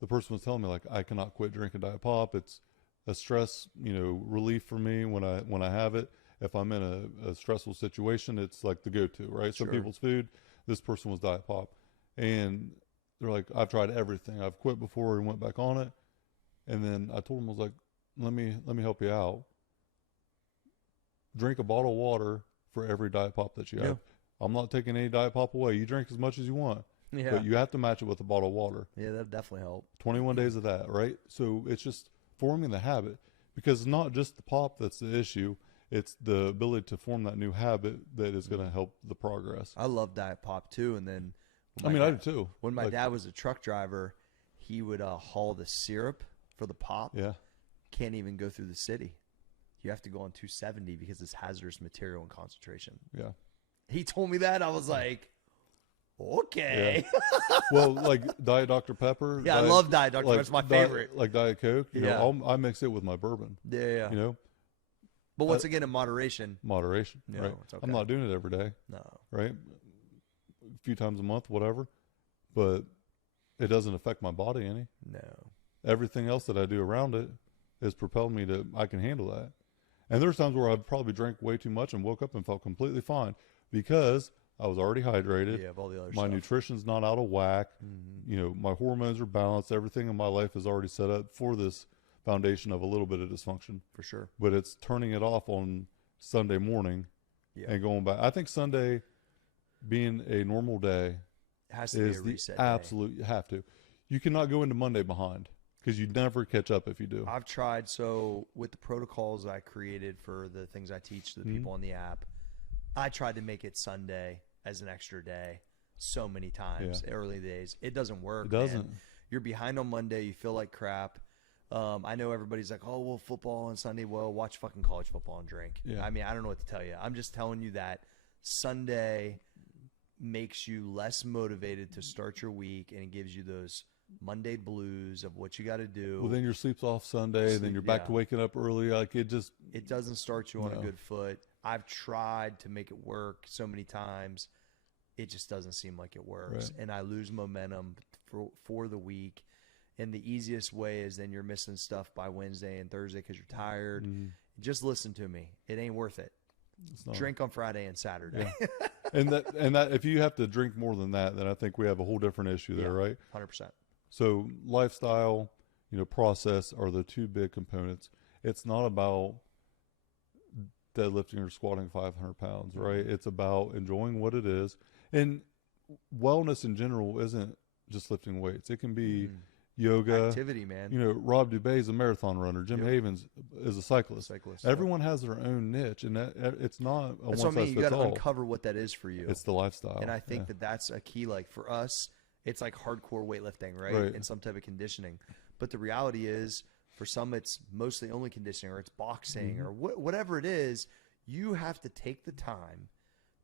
the person was telling me, like, I cannot quit drinking Diet Pop. It's a stress, relief for me when I have it. If I'm in a stressful situation, it's like the go-to, right? Some people's food. This person was Diet Pop. And they're like, I've tried everything. I've quit before and went back on it. And then I told them, I was like, let me help you out. Drink a bottle of water for every Diet Pop that you have. I'm not taking any Diet Pop away. You drink as much as you want. But you have to match it with a bottle of water. Yeah, that'd definitely help. 21 days of that, right? So it's just forming the habit. Because it's not just the pop that's the issue. It's the ability to form that new habit that is going to help the progress. I love Diet Pop too. And then, I do too. When my dad was a truck driver, he would haul the syrup for the pop. Yeah. Can't even go through the city. You have to go on 270 because it's hazardous material and concentration. Yeah. He told me that. I was like, okay. Yeah. Well, like Diet Dr. Pepper. Yeah, I love Diet Dr. Pepper. It's my favorite. Like Diet Coke. You know, I mix it with my bourbon. Yeah. You know? But once again, in moderation. Moderation, right? It's okay. I'm not doing it every day. No. Right? A few times a month, whatever. But it doesn't affect my body any. No. Everything else that I do around it has propelled me to, I can handle that. And there's times where I've probably drank way too much and woke up and felt completely fine because I was already hydrated. Yeah, of all the other my stuff. Nutrition's not out of whack. You know, my hormones are balanced. Everything in my life is already set up for this foundation of a little bit of dysfunction. For sure. But it's turning it off on Sunday morning and going back. I think Sunday being a normal day has to is be a reset the absolute, you have to. You cannot go into Monday behind because you never catch up if you do. I've tried. So with the protocols I created for the things I teach to the people on the app, I tried to make it Sunday as an extra day so many times early days. It doesn't work. It doesn't. Man. You're behind on Monday. You feel like crap. I know everybody's like, oh, well, football on Sunday. Well, watch fucking college football and drink. Yeah. I mean, I don't know what to tell you. I'm just telling you that Sunday makes you less motivated to start your week, and it gives you those Monday blues of what you got to do. Well, then your sleep's off Sunday, then you're back to waking up early. Like it doesn't start you on a good foot. I've tried to make it work so many times. It just doesn't seem like it works. Right. And I lose momentum for the week. And the easiest way is then you're missing stuff by Wednesday and Thursday because you're tired. Just listen to me. It ain't worth it. Drink on Friday and Saturday. Yeah. and that if you have to drink more than that, then I think we have a whole different issue there, right? 100%. So lifestyle, process are the two big components. It's not about deadlifting or squatting 500 pounds, right? It's about enjoying what it is. And wellness in general isn't just lifting weights. It can be yoga, activity, man. Rob Dubay is a marathon runner. Jim Havens is a cyclist. Everyone has their own niche, and it's not a one size fits all. You got to uncover what that is for you. It's the lifestyle, and I think that's a key. Like for us, it's like hardcore weightlifting, right? And some type of conditioning. But the reality is, for some, it's mostly only conditioning, or it's boxing, or whatever it is. You have to take the time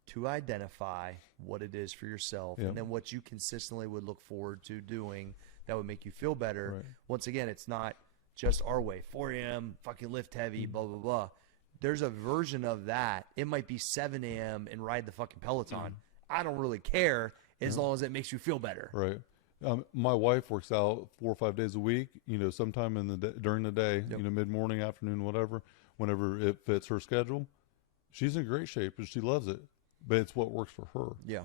to identify what it is for yourself, and then what you consistently would look forward to doing that would make you feel better. Right. Once again, it's not just our way, 4 a.m., fucking lift heavy, blah, blah, blah. There's a version of that. It might be 7 a.m. and ride the fucking Peloton. I don't really care as long as it makes you feel better. Right. My wife works out 4 or 5 days a week, sometime during the day, mid-morning, afternoon, whatever, whenever it fits her schedule. She's in great shape and she loves it, but it's what works for her. Yeah.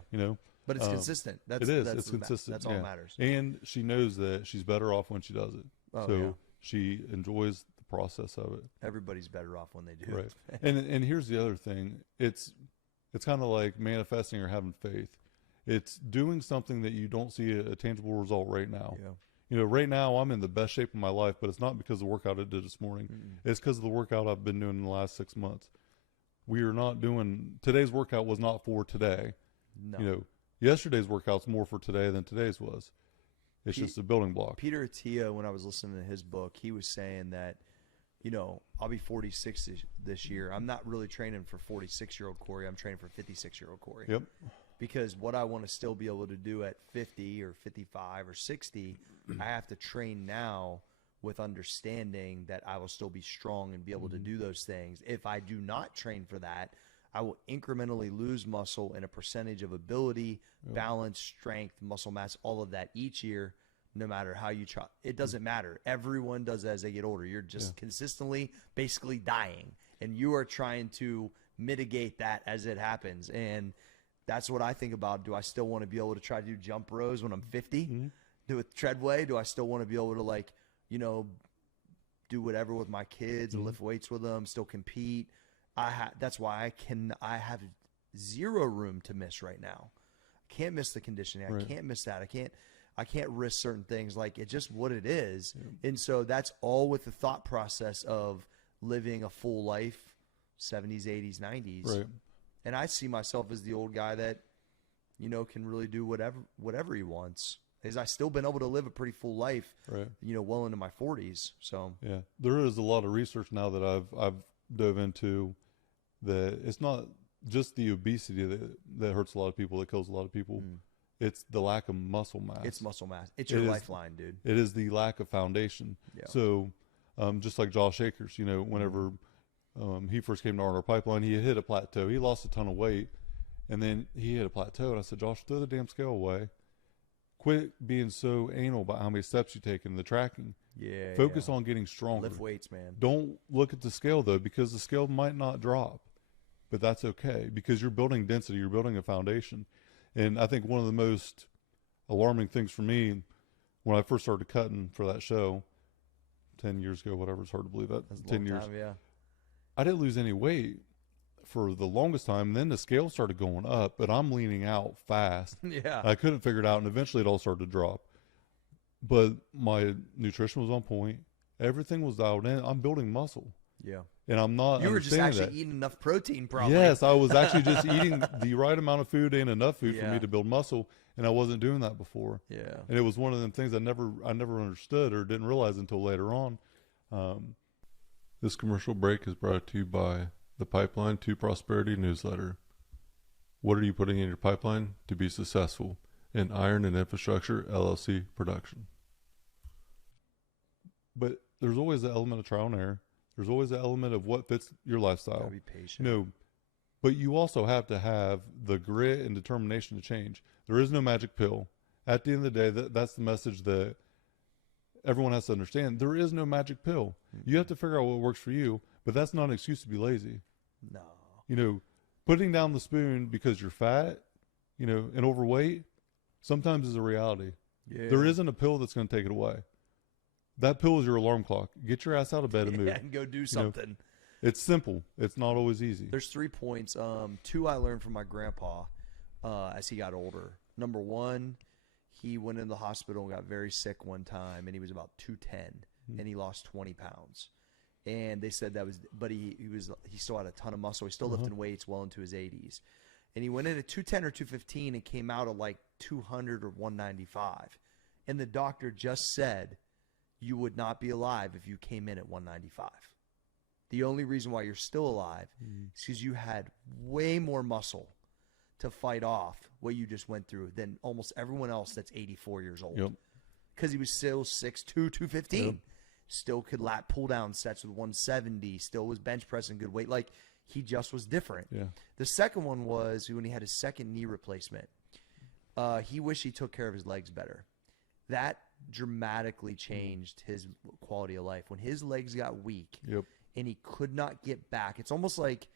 But it's consistent. It's consistent. That's all that matters. And she knows that she's better off when she does it. She enjoys the process of it. Everybody's better off when they do. Right. and here's the other thing. It's kind of like manifesting or having faith. It's doing something that you don't see a tangible result right now. Yeah. Right now I'm in the best shape of my life, but it's not because of the workout I did this morning. It's because of the workout I've been doing in the last 6 months. We are not doing today's workout was not for today. No. Yesterday's workout's more for today than today's was. It's just a building block. Peter Attia, when I was listening to his book, he was saying that, I'll be 46 this year. I'm not really training for 46-year-old Cory. I'm training for 56-year-old Cory. Yep. Because what I want to still be able to do at 50 or 55 or 60, I have to train now with understanding that I will still be strong and be able to do those things. If I do not train for that, I will incrementally lose muscle and a percentage of ability, balance, strength, muscle mass, all of that each year, no matter how you try. It doesn't matter. Everyone does that as they get older. You're just consistently basically dying, and you are trying to mitigate that as it happens. And that's what I think about. Do I still want to be able to try to do jump rows when I'm 50? Do it treadway? Do I still want to be able to do whatever with my kids and lift weights with them, still compete? That's why I have zero room to miss right now. I can't miss the conditioning. I can't miss that. I can't risk certain things. Like, it's just what it is. And so that's all with the thought process of living a full life, 70s, 80s, 90s. Right. And I see myself as the old guy that, can really do whatever he wants. Because I've still been able to live a pretty full life, right, well into my 40s. So yeah, there is a lot of research now that I've dove into, that it's not just the obesity that hurts a lot of people, that kills a lot of people. It's the lack of muscle mass. It's muscle mass. It's your lifeline, dude. It is the lack of foundation. Yeah. So just like Josh Akers, whenever he first came to our pipeline, he had hit a plateau. He lost a ton of weight, and then he hit a plateau. And I said, Josh, throw the damn scale away. Quit being so anal about how many steps you take in the tracking. Yeah. Focus on getting stronger. Lift weights, man. Don't look at the scale, though, because the scale might not drop. But that's okay, because you're building density. You're building a foundation. And I think one of the most alarming things for me when I first started cutting for that show 10 years ago, whatever, it's hard to believe that. That's a 10 long years. time, yeah. I didn't lose any weight for the longest time. Then the scale started going up, but I'm leaning out fast. Yeah. I couldn't figure it out, and eventually it all started to drop. But my nutrition was on point. Everything was dialed in. I'm building muscle. Yeah. And I'm not. You were just actually that. eating enough protein, probably. Yes, I was actually just eating the right amount of food and enough food for Yeah. me to build muscle, and I wasn't doing that before. Yeah. And it was one of them things I never understood or didn't realize until later on. This commercial break is brought to you by the Pipeline to Prosperity newsletter. What are you putting in your pipeline to be successful? In Iron and Infrastructure LLC production. But there's always the element of trial and error. There's always the element of what fits your lifestyle. Gotta be patient. But you also have to have the grit and determination to change. There is no magic pill. At the end of the day, that's the message that everyone has to understand there is no magic pill. You have to figure out what works for you, but that's not an excuse to be lazy. No. You know, putting down the spoon because you're fat, you know, and overweight sometimes is a reality. Yeah. There isn't a pill that's going to take it away. That pill is your alarm clock. Get your ass out of bed and move. And go do something. You know, it's simple. It's not always easy. There's 3 points. 2 I learned from my grandpa as he got older. Number 1, he went in the hospital and got very sick one time, and he was about 210, and he lost 20 pounds. And they said that was, but he still had a ton of muscle. He's still lifting weights well into his 80s. And he went in at 210 or 215 and came out at like 200 or 195. And the doctor just said, you would not be alive if you came in at 195. The only reason why you're still alive is because you had way more muscle to fight off what you just went through than almost everyone else that's 84 years old. Because he was still 6'2", 215. Yep. Still could lat pull down sets with 170. Still was bench pressing good weight. Like, he just was different. Yeah. The second one was when he had his second knee replacement. He wished he took care of his legs better. That dramatically changed his quality of life. When his legs got weak and he could not get back, it's almost like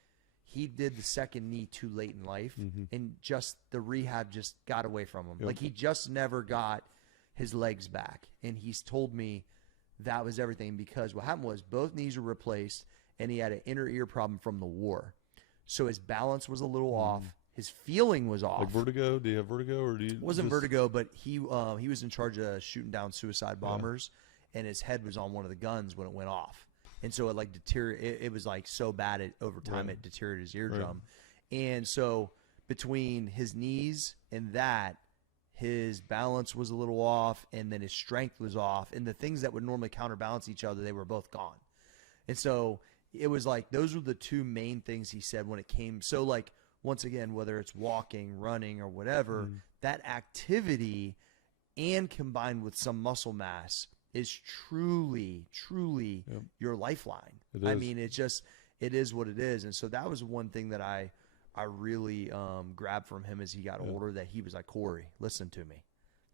he did the second knee too late in life, and just the rehab just got away from him. Like, he just never got his legs back. And he's told me that was everything, because what happened was both knees were replaced, and he had an inner ear problem from the war. So his balance was a little off. His feeling was off. Like vertigo? Do you have vertigo, or do you? It wasn't vertigo, but he was in charge of shooting down suicide bombers, and his head was on one of the guns when it went off. And so it like deteriorated. It was like so bad over time it deteriorated his eardrum. And so between his knees and that, his balance was a little off, and then his strength was off, and the things that would normally counterbalance each other, they were both gone. And so it was like those were the 2 main things he said when it came. So like, once again, whether it's walking, running, or whatever, that activity and combined with some muscle mass is truly, truly your lifeline. I mean, it is what it is. And so that was one thing that I really grabbed from him as he got older, that he was like, Cory, listen to me.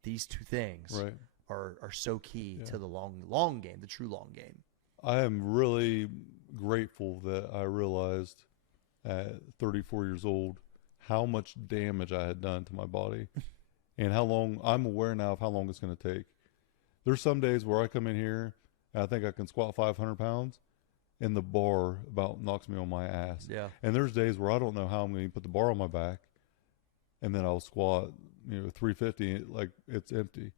These 2 things are so key to the long game, the true long game. I am really grateful that I realized at 34 years old how much damage I had done to my body and how long I'm aware now of how long it's going to take. There's some days where I come in here and I think I can squat 500 pounds and the bar about knocks me on my ass. Yeah. And there's days where I don't know how I'm going to put the bar on my back, and then I'll squat, 350 like it's empty.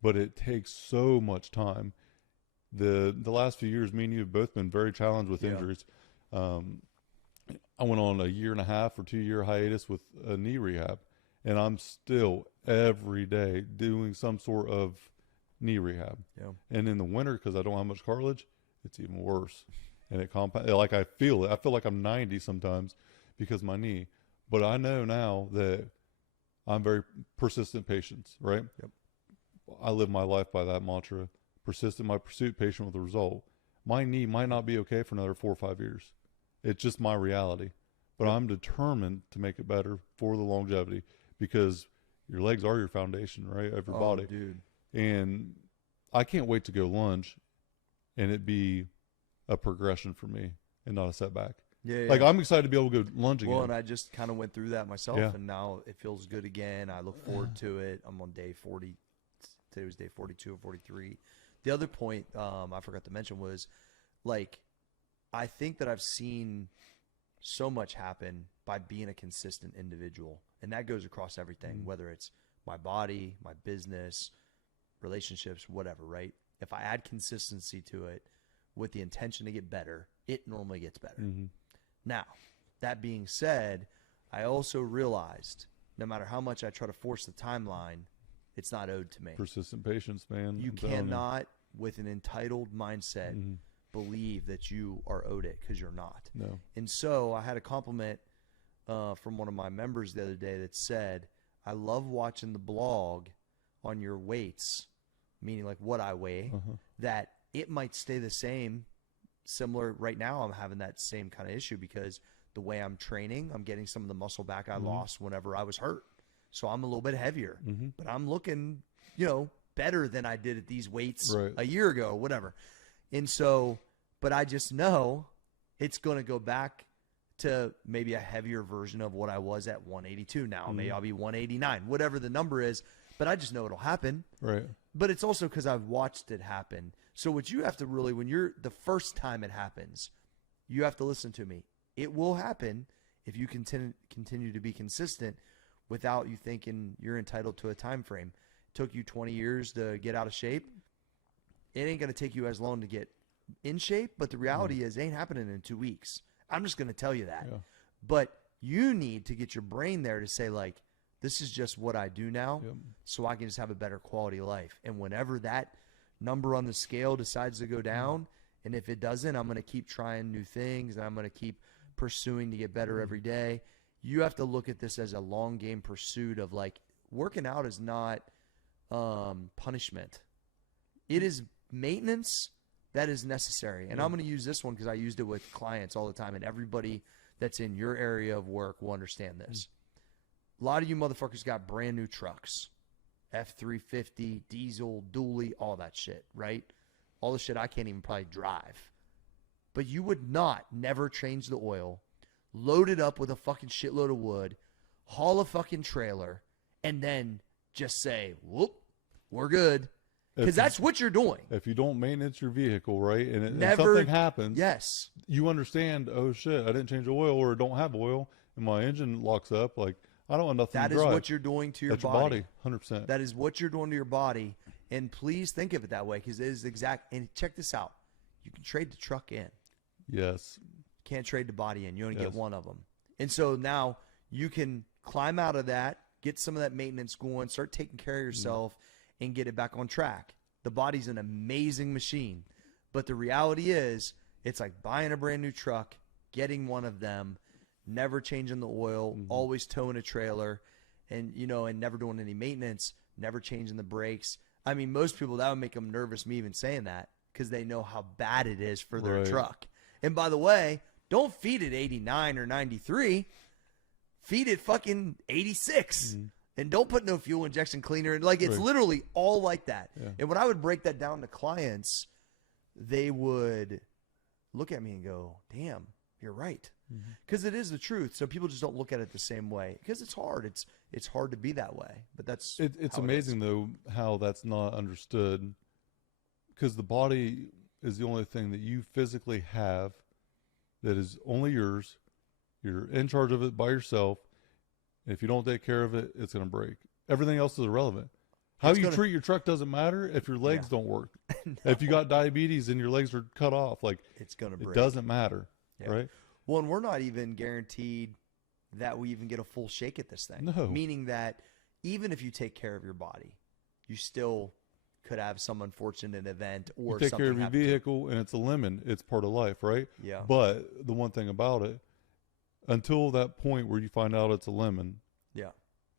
But it takes so much time. The last few years, me and you have both been very challenged with injuries. I went on a 1.5 or 2 year hiatus with a knee rehab, and I'm still every day doing some sort of knee rehab. And in the winter, because I don't have much cartilage, it's even worse. And it like I feel it. I feel like I'm 90 sometimes because of my knee. But I know now that I'm very persistent patience, right? I live my life by that mantra. Persistent my pursuit, patient with the result. My knee might not be okay for another 4 or 5 years. It's just my reality. But I'm determined to make it better for the longevity, because your legs are your foundation, right, of your body. Dude. And I can't wait to go lunge and it be a progression for me and not a setback. Like, I'm excited to be able to go lunge again. Well, and I just kind of went through that myself, and now it feels good again. I look forward to it. I'm on day 40. Today was day 42 or 43. The other point I forgot to mention was, like, I think that I've seen so much happen by being a consistent individual. And that goes across everything, whether it's my body, my business, relationships, whatever, right? If I add consistency to it with the intention to get better, it normally gets better. Now, that being said, I also realized no matter how much I try to force the timeline, it's not owed to me. Persistent patience, man. You cannot, with an entitled mindset, believe that you are owed it, because you're not. No. And so I had a compliment from one of my members the other day that said, I love watching the blog on your weights, meaning like what I weigh, that it might stay the same, similar. Right now I'm having that same kind of issue because the way I'm training, I'm getting some of the muscle back I lost whenever I was hurt. So I'm a little bit heavier, but I'm looking, better than I did at these weights Right. a year ago or whatever. And so, but I just know it's going to go back to maybe a heavier version of what I was at 182 now. Maybe I'll be 189, whatever the number is, but I just know it'll happen. Right. But it's also because I've watched it happen. So what you have to really, when you're the first time it happens, you have to listen to me. It will happen if you continue to be consistent without you thinking you're entitled to a time frame. It took you 20 years to get out of shape. It ain't going to take you as long to get in shape, but the reality is it ain't happening in 2 weeks. I'm just going to tell you that. Yeah. But you need to get your brain there to say, like, this is just what I do now, so I can just have a better quality of life. And whenever that number on the scale decides to go down, and if it doesn't, I'm going to keep trying new things, and I'm going to keep pursuing to get better every day. You have to look at this as a long game pursuit of, like, working out is not punishment. It is maintenance that is necessary. And I'm going to use this one because I used it with clients all the time, and everybody that's in your area of work will understand this. A lot of you motherfuckers got brand new trucks, F-350, diesel, dually, all that shit, right? All the shit I can't even probably drive. But you would never change the oil, load it up with a fucking shitload of wood, haul a fucking trailer, and then just say, whoop, we're good. Because that's what you're doing. If you don't maintenance your vehicle, right, and Never, something happens, yes, you understand, oh, shit, I didn't change the oil or don't have oil, and my engine locks up. Like, I don't have nothing that to is drive. what you're doing to your That's body. Your body, 100%. That is what you're doing to your body. And please think of it that way, because it is exact. And check this out. You can trade the truck in. Yes. Can't trade the body in. You only get one of them. And so now you can climb out of that, get some of that maintenance going, start taking care of yourself, and get it back on track. The body's an amazing machine. But the reality is, it's like buying a brand new truck, getting one of them, never changing the oil, always towing a trailer, and and never doing any maintenance, never changing the brakes. I mean, most people, that would make them nervous, me even saying that, because they know how bad it is for their truck. And by the way, don't feed it 89 or 93. Feed it fucking 86. And don't put no fuel injection cleaner. Like, it's literally all like that. Yeah. And when I would break that down to clients, they would look at me and go, damn, you're right. Because it is the truth. So people just don't look at it the same way. Because it's hard. It's hard to be that way. But that's it's amazing, though, how that's not understood. Because the body is the only thing that you physically have that is only yours. You're in charge of it by yourself. If you don't take care of it, it's going to break. Everything else is irrelevant. How you treat your truck doesn't matter if your legs don't work. No. If you got diabetes and your legs are cut off, like, it's going to break. It doesn't matter, right? Well, and we're not even guaranteed that we even get a full shake at this thing. No. Meaning that even if you take care of your body, you still could have some unfortunate event or you take care of your vehicle, and it's a lemon. It's part of life, right? Yeah. But the one thing about it, until that point where you find out it's a lemon,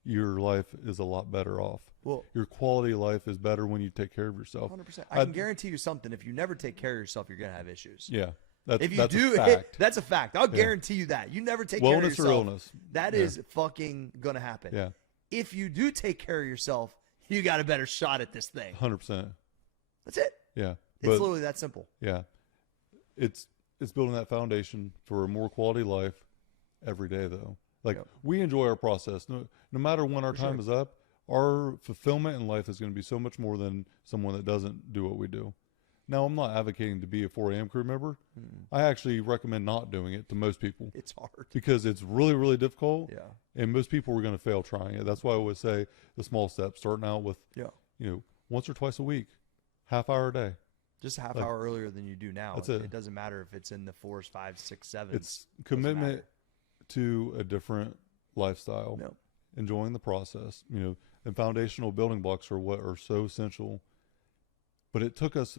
your life is a lot better off. Well, your quality of life is better when you take care of yourself. 100%. I can guarantee you something. If you never take care of yourself, you're going to have issues. Yeah. If you do, that's a fact. I'll guarantee you that. You never take care of yourself. Wellness or illness. That is fucking going to happen. Yeah. If you do take care of yourself, you got a better shot at this thing. 100%. That's it. Yeah. It's literally that simple. Yeah. It's building that foundation for a more quality life every day, though. Like, we enjoy our process. No matter when our time is up, our fulfillment in life is going to be so much more than someone that doesn't do what we do. Now, I'm not advocating to be a 4 a.m. crew member. I actually recommend not doing it to most people. It's hard. Because it's really, really difficult. Yeah. And most people are going to fail trying it. That's why I always say the small steps, starting out with, once or twice a week, half hour a day. Just a half hour earlier than you do now. That's it. It doesn't matter if it's in the 4s, 5s, 6, 7s. It's commitment to a different lifestyle, enjoying the process, and foundational building blocks are what are so essential. But it took us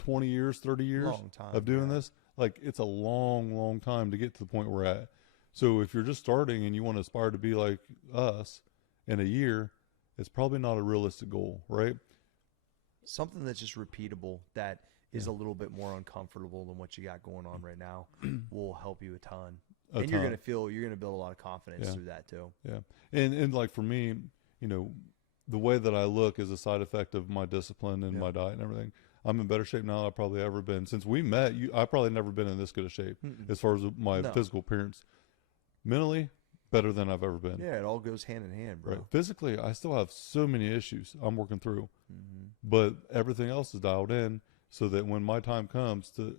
20 years, 30 years of doing this. Like, it's a long, long time to get to the point we're at. So if you're just starting and you want to aspire to be like us in a year, it's probably not a realistic goal, right? Something that's just repeatable, that is a little bit more uncomfortable than what you got going on right now, will help you a ton. You're going to build a lot of confidence through that too. Yeah. And like for me, the way that I look is a side effect of my discipline and my diet and everything. I'm in better shape now than I've probably ever been. Since we met, I've probably never been in this good a shape as far as my physical appearance. Mentally, better than I've ever been. Yeah, it all goes hand in hand, bro. Right. Physically, I still have so many issues I'm working through, but everything else is dialed in so that when my time comes to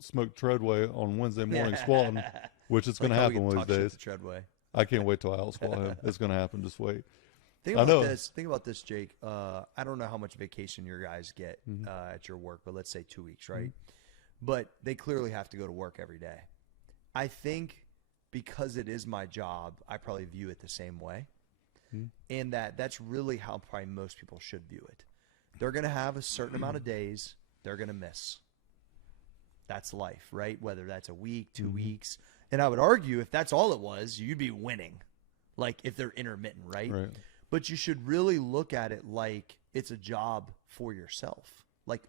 smoke Treadway on Wednesday morning squatting, which is going to happen one of these days. Treadway. I can't wait till I out squat him. It's going to happen. Just wait. Think about this, Jake. I don't know how much vacation your guys get at your work, but let's say 2 weeks, right? But they clearly have to go to work every day. I think because it is my job, I probably view it the same way. And that's really how probably most people should view it. They're going to have a certain amount of days they're going to miss. That's life, right? Whether that's a week, 2 weeks. And I would argue if that's all it was, you'd be winning. Like if they're intermittent, right? But you should really look at it like it's a job for yourself. Like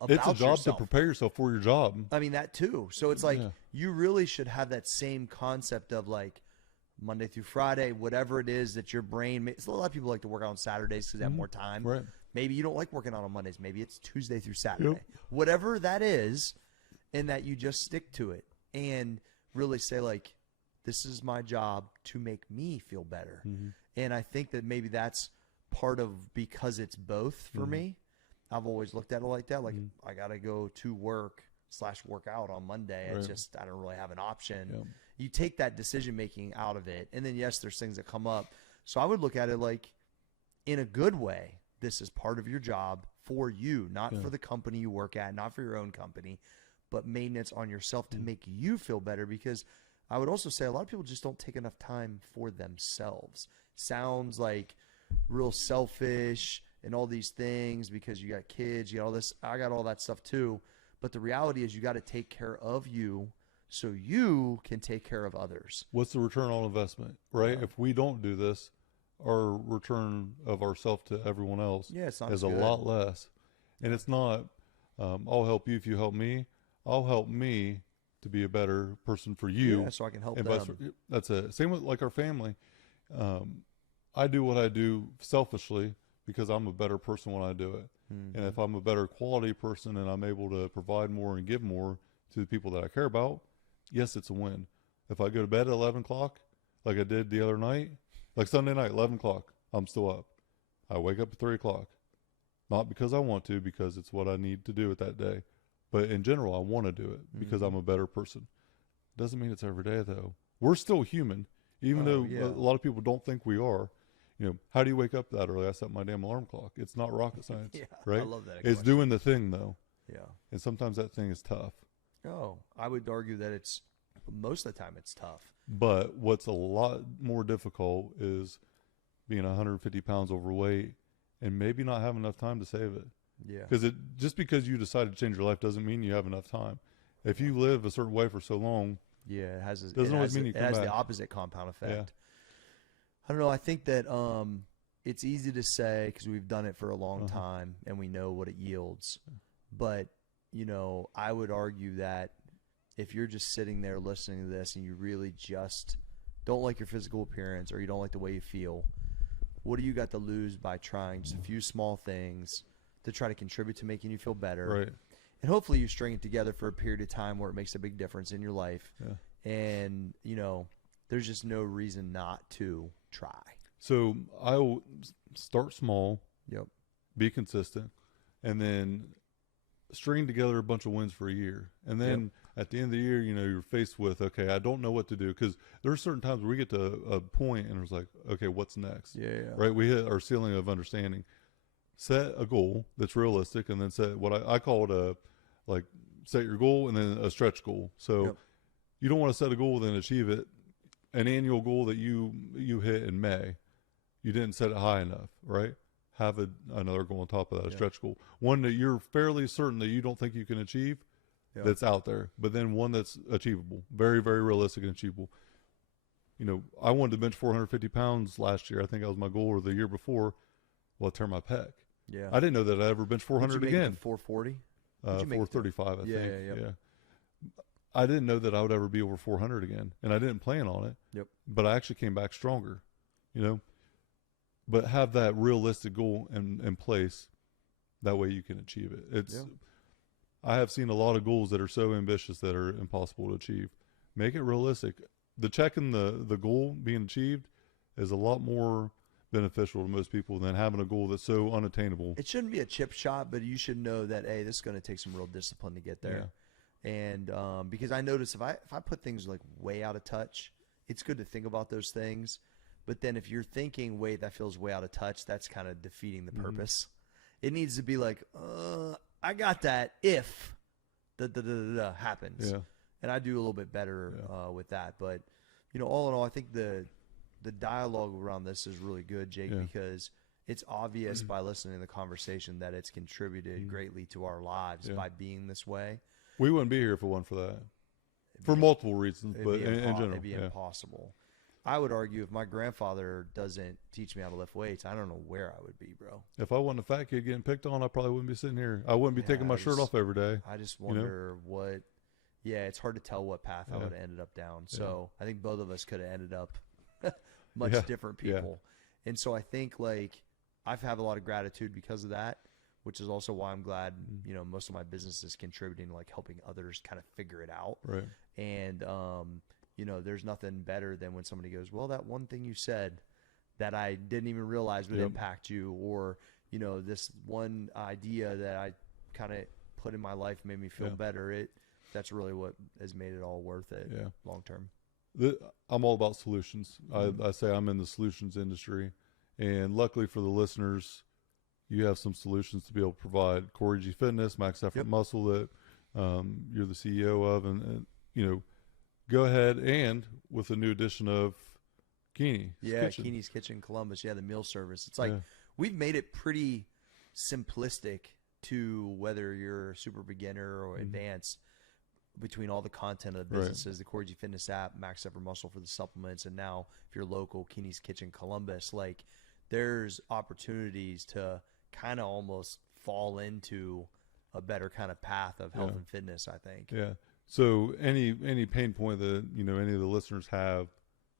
about it's a job yourself. to prepare yourself for your job. I mean, that too. So it's like you really should have that same concept of like Monday through Friday, whatever it is that your brain – a lot of people like to work out on Saturdays because they have more time. Right. Maybe you don't like working out on Mondays. Maybe it's Tuesday through Saturday. Whatever that is, and that you just stick to it and really say like, this is my job to make me feel better. And I think that maybe that's part of because it's both for me. I've always looked at it like that. Like I got to go to work/work out on Monday. It's just, I don't really have an option. You take that decision-making out of it. And then yes, there's things that come up. So I would look at it like in a good way, this is part of your job for you, not for the company you work at, not for your own company, but maintenance on yourself to make you feel better. Because I would also say a lot of people just don't take enough time for themselves. Sounds like real selfish and all these things because you got kids, you got all this. I got all that stuff too. But the reality is you got to take care of you so you can take care of others. What's the return on investment, right? If we don't do this, our return of ourselves to everyone else is a lot less. And it's not, I'll help you if you help me. I'll help me to be a better person for you. Yeah, so I can help them. That's it. Same with like our family. I do what I do selfishly because I'm a better person when I do it. And if I'm a better quality person and I'm able to provide more and give more to the people that I care about, yes, it's a win. If I go to bed at 11 o'clock, like I did the other night, like Sunday night, 11 o'clock, I'm still up. I wake up at 3 o'clock. Not because I want to, because it's what I need to do at that day. But in general, I want to do it because I'm a better person. Doesn't mean it's every day, though. We're still human, even though a lot of people don't think we are. You know, how do you wake up that early? I set my damn alarm clock. It's not rocket science, right? I love that. It's doing the thing, though. Yeah. And sometimes that thing is tough. Oh, I would argue that it's most of the time it's tough. But what's a lot more difficult is being 150 pounds overweight and maybe not having enough time to save it. Yeah. Because just because you decide to change your life doesn't mean you have enough time. If you live a certain way for so long, it has the opposite compound effect. I don't know. I think that it's easy to say because we've done it for a long time and we know what it yields. But, you know, I would argue that if you're just sitting there listening to this and you really just don't like your physical appearance or you don't like the way you feel, what do you got to lose by trying just a few small things to try to contribute to making you feel better? right. And hopefully you string it together for a period of time where it makes a big difference in your life. Yeah. And, you know, there's just no reason not to try. So I'll start small, Yep. be consistent, and then string together a bunch of wins for a year. And then at the end of the year, you know, you're faced with, okay, I don't know what to do. Because there are certain times where we get to a point and it's like, okay, what's next? Yeah. Right? We hit our ceiling of understanding. Set a goal that's realistic and then set what I call it set your goal and then a stretch goal. So you don't want to set a goal and then achieve it. An annual goal that you hit in May, you didn't set it high enough, right? Have another goal on top of that, a stretch goal. One that you're fairly certain that you don't think you can achieve that's out there, but then one that's achievable, very, very realistic and achievable. You know, I wanted to bench 450 pounds last year. I think that was my goal, or the year before. Well, I tore my pec. Yeah. I didn't know that I'd ever bench 400 again. 440? 435, I think. Yeah. I didn't know that I would ever be over 400 again, and I didn't plan on it. Yep. But I actually came back stronger. You know, but have that realistic goal in place. That way you can achieve it. I have seen a lot of goals that are so ambitious that are impossible to achieve. Make it realistic. The checking the goal being achieved is a lot more beneficial to most people than having a goal that's so unattainable. It shouldn't be a chip shot, but you should know that, hey, this is going to take some real discipline to get there. Yeah. And because I notice if I put things like way out of touch, it's good to think about those things. But then if you're thinking, wait, that feels way out of touch, that's kind of defeating the purpose. It needs to be like, I got that if the happens. Yeah. And I do a little bit better with that. But, all in all, I think the dialogue around this is really good, Jake, because it's obvious by listening to the conversation that it's contributed greatly to our lives by being this way. We wouldn't be here if it wasn't for that. For multiple reasons, but in general. It'd be impossible. I would argue if my grandfather doesn't teach me how to lift weights, I don't know where I would be, bro. If I wasn't a fat kid getting picked on, I probably wouldn't be sitting here. I wouldn't be taking my shirt off every day. I just wonder what – it's hard to tell what path I would have ended up down. So I think both of us could have ended up much different people. Yeah. And so I think, like, I've had a lot of gratitude because of that, which is also why I'm glad, most of my business is contributing, like helping others kind of figure it out. Right. And, there's nothing better than when somebody goes, well, that one thing you said that I didn't even realize would impact you, or, this one idea that I kind of put in my life made me feel better. That's really what has made it all worth it long term. I'm all about solutions. I say I'm in the solutions industry, and luckily for the listeners, you have some solutions to be able to provide. Cory G Fitness, Max Effort Muscle, that you're the CEO of, and go ahead and with a new edition of Keeney's Kitchen. Keeney's Kitchen, Columbus. Yeah, the meal service. It's like we've made it pretty simplistic to whether you're a super beginner or advanced. Between all the content of the businesses, the Cory G Fitness app, Max Effort Muscle for the supplements, and now if you're local, Keeney's Kitchen, Columbus, like there's opportunities to kind of almost fall into a better kind of path of health and fitness, I think. Yeah. So any pain point that any of the listeners have,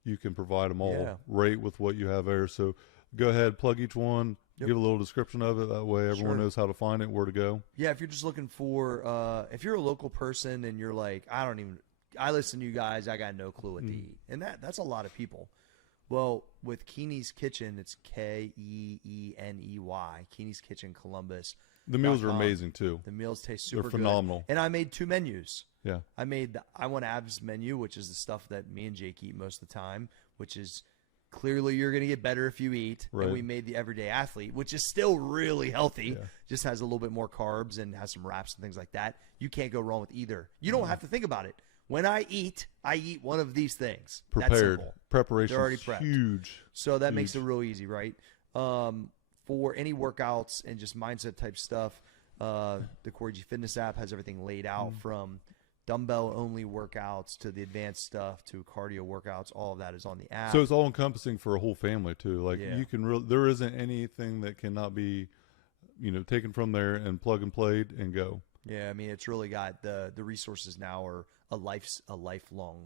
you can provide them all right with what you have there. So go ahead, plug each one. Give a little description of it. That way everyone knows how to find it, where to go. Yeah, if you're just looking for, if you're a local person and you're like, I listen to you guys, I got no clue what to eat. And that's a lot of people. Well, with Keeney's Kitchen, it's Keeney, Keeney's Kitchen, Columbus. The meals are amazing too. The meals taste super good. They're phenomenal. And I made 2 menus. Yeah. I made the I Want Abs menu, which is the stuff that me and Jake eat most of the time, which is clearly you're going to get better if you eat. Right. And we made the Everyday Athlete, which is still really healthy, just has a little bit more carbs and has some wraps and things like that. You can't go wrong with either. You don't have to think about it. When I eat one of these things. Prepared. Preparation is already prepped. Huge. So that makes it real easy, right? For any workouts and just mindset type stuff, the Cory G Fitness app has everything laid out from dumbbell only workouts to the advanced stuff to cardio workouts. All of that is on the app. So it's all encompassing for a whole family too. Like you can there isn't anything that cannot be, taken from there and plug and played and go. Yeah, I mean it's really got the resources now are a lifelong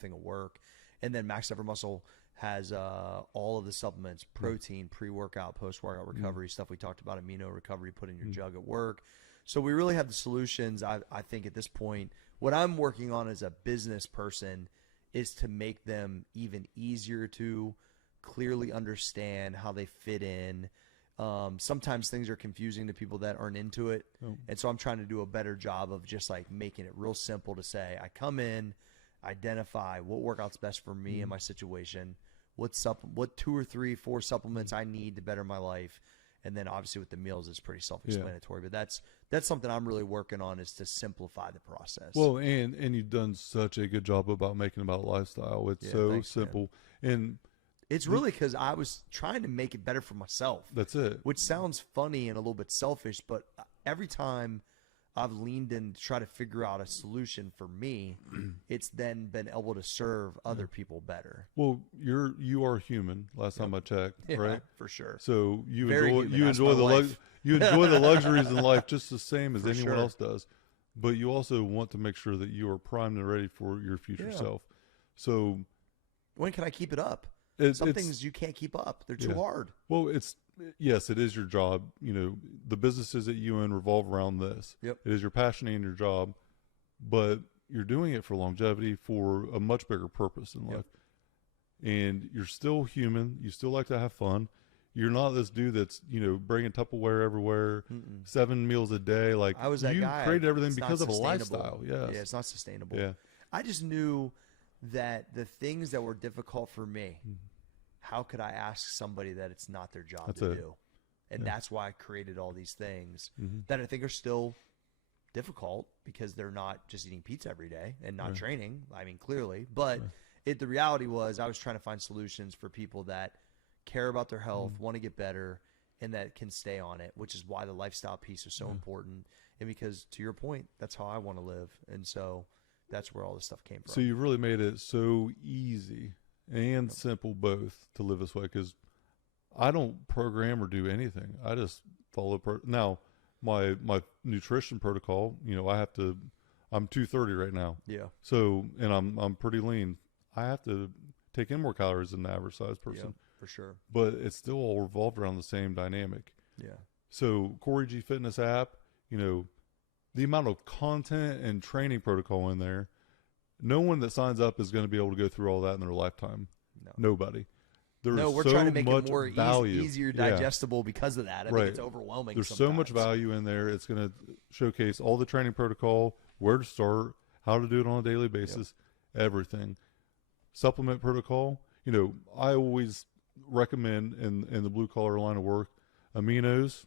thing of work. And then Max Effort Muscle has all of the supplements, protein, pre-workout, post-workout recovery, stuff we talked about, amino recovery, put in your jug at work. So we really have the solutions. I think at this point, what I'm working on as a business person is to make them even easier to clearly understand how they fit in. Sometimes things are confusing to people that aren't into it. And so I'm trying to do a better job of just like making it real simple to say, I come in, identify what workout's best for me and my situation, what 2 or 3, 4 supplements I need to better my life. And then obviously with the meals, it's pretty self-explanatory. But that's something I'm really working on, is to simplify the process. Well, and you've done such a good job about making it about lifestyle. It's so simple. Man. And it's really because I was trying to make it better for myself. That's it. Which sounds funny and a little bit selfish, but every time I've leaned in to try to figure out a solution for me, it's then been able to serve other people better. Well, you are human. Last time I checked, right? For sure. So you enjoy the luxuries in life just the same as anyone else does, but you also want to make sure that you are primed and ready for your future self. So when can I keep it up? Some things you can't keep up. They're too hard. Well, yes, it is your job. You know, the businesses that you own revolve around this. Yep. It is your passion and your job, but you're doing it for longevity, for a much bigger purpose in life. And you're still human. You still like to have fun. You're not this dude that's, you know, bringing Tupperware everywhere, 7 meals a day. Like, I was that you guy. created everything It's because not of a sustainable. lifestyle. Yes. Yeah, it's not sustainable. Yeah. I just knew that the things that were difficult for me, how could I ask somebody that it's not their job to do? And that's why I created all these things that I think are still difficult because they're not just eating pizza every day and not training. I mean, clearly. But the reality was I was trying to find solutions for people that care about their health, want to get better, and that can stay on it, which is why the lifestyle piece is so important. And because, to your point, that's how I want to live. And so that's where all this stuff came from. So you really made it so easy and simple both to live this way, because I don't program or do anything. I just follow. Now, my nutrition protocol, you know, I'm 230 right now. Yeah. So, and I'm pretty lean. I have to take in more calories than the average size person. Yeah, for sure. But it's still all revolved around the same dynamic. Yeah. So Cory G Fitness app, you know, the amount of content and training protocol in there, no one that signs up is going to be able to go through all that in their lifetime. No. Nobody. We're trying to make it more easier digestible because of that. I think it's overwhelming. There's sometimes. so much value in there. It's going to showcase all the training protocol, where to start, how to do it on a daily basis, everything. Supplement protocol. You know, I always recommend in the blue collar line of work, aminos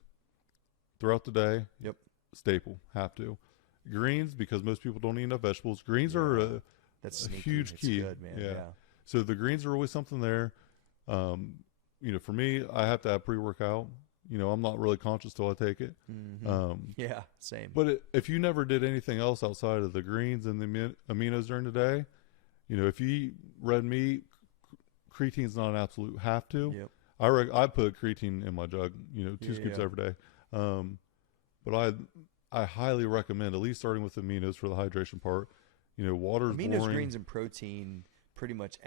throughout the day. Yep. Staple. Have to. Greens, because most people don't eat enough vegetables. Greens are that's a huge key. Good, man. Yeah. So the greens are always something there. You know, for me, I have to have pre-workout. You know, I'm not really conscious till I take it. Yeah, same. But if you never did anything else outside of the greens and the aminos during the day, you know, if you eat red meat, creatine's not an absolute have to. Yep. I put creatine in my jug, you know, 2 scoops every day. But I highly recommend at least starting with aminos for the hydration part. You know, water's aminos, boring. greens, and protein, pretty much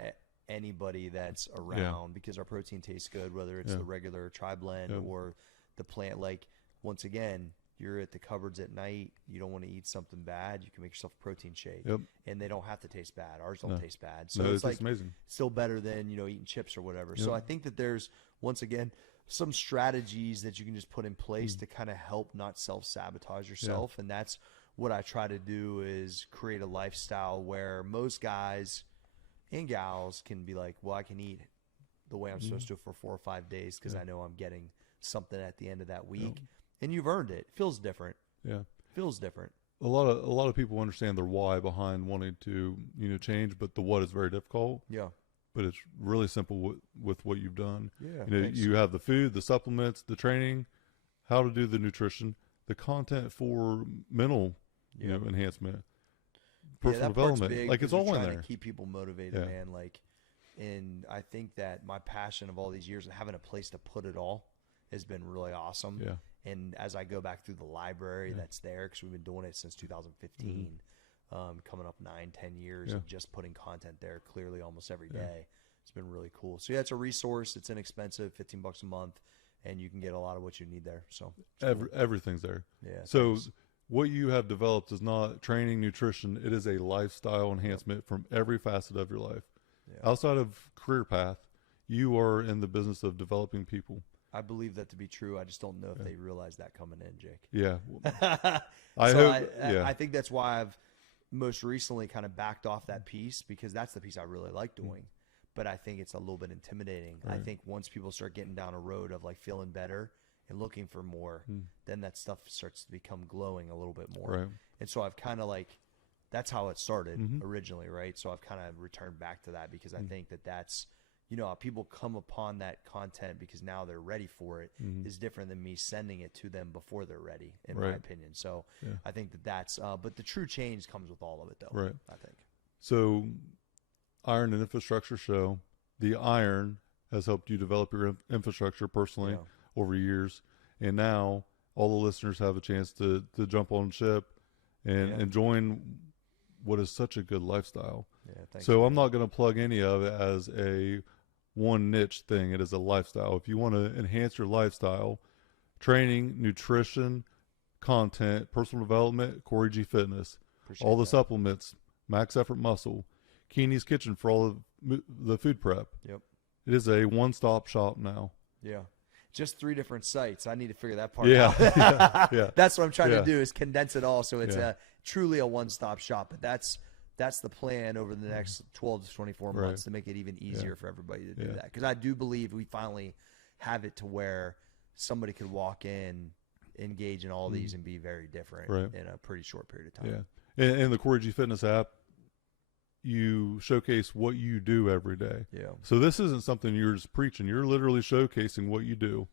anybody that's around, because our protein tastes good, whether it's the regular tri-blend or the plant. Like, once again, you're at the cupboards at night, you don't want to eat something bad, you can make yourself a protein shake. And they don't have to taste bad. Ours don't taste bad. So it's like amazing. Still better than, you know, eating chips or whatever. So I think that there's, once again, some strategies that you can just put in place to kind of help not self-sabotage yourself. And that's what I try to do, is create a lifestyle where most guys and gals can be like, well, I can eat the way I'm supposed to for 4 or 5 days because I know I'm getting something at the end of that week. And you've earned it. It feels different. Yeah. Feels different. A lot of people understand their why behind wanting to, you know, change, but the what is very difficult. Yeah. But it's really simple with what you've done. Yeah. You know, you have the food, the supplements, the training, how to do the nutrition, the content for mental, you know, enhancement, personal development. Big, like, it's all in there. To keep people motivated, man. Like, and I think that my passion of all these years and having a place to put it all has been really awesome. Yeah. And as I go back through the library that's there, because we've been doing it since 2015, coming up 9-10 years of just putting content there clearly almost every day. It's been really cool. So yeah, it's a resource. It's inexpensive, $15 a month, and you can get a lot of what you need there. So everything's there. Yeah. So what you have developed is not training, nutrition. It is a lifestyle enhancement from every facet of your life. Yeah. Outside of career path, you are in the business of developing people. I believe that to be true. I just don't know if they realize that coming in, Jake. Yeah. I think that's why I've most recently kind of backed off that piece, because that's the piece I really like doing. But I think it's a little bit intimidating. I think once people start getting down a road of like feeling better and looking for more, then that stuff starts to become glowing a little bit more. Right. And so I've kind of like, that's how it started originally, right? So I've kind of returned back to that, because I think that that's, you know, how people come upon that content because now they're ready for it is different than me sending it to them before they're ready, in my opinion. So I think that that's, but the true change comes with all of it, though. Right. I think. So, Iron and Infrastructure Show, the Iron has helped you develop your infrastructure personally over years, and now all the listeners have a chance to jump on ship and join what is such a good lifestyle. Yeah, thanks. So I'm not going to plug any of it as a one niche thing. It is a lifestyle. If you want to enhance your lifestyle, training, nutrition, content, personal development, Cory G Fitness. Appreciate All the that. supplements, Max Effort Muscle, Keeney's Kitchen for all of the food prep. Yep. It is a one-stop shop now. Yeah. Just 3 different sites. I need to figure that part Yeah. out. Yeah. That's what I'm trying Yeah. to do is condense it all so it's Yeah. truly a one-stop shop. But that's the plan over the next 12 to 24 Right. months to make it even easier for everybody to do Yeah. that. Because I do believe we finally have it to where somebody could walk in, engage in all these, and be very different Right. in a pretty short period of time. Yeah. And the Cory G Fitness app, you showcase what you do every day. Yeah. So this isn't something you're just preaching. You're literally showcasing what you do.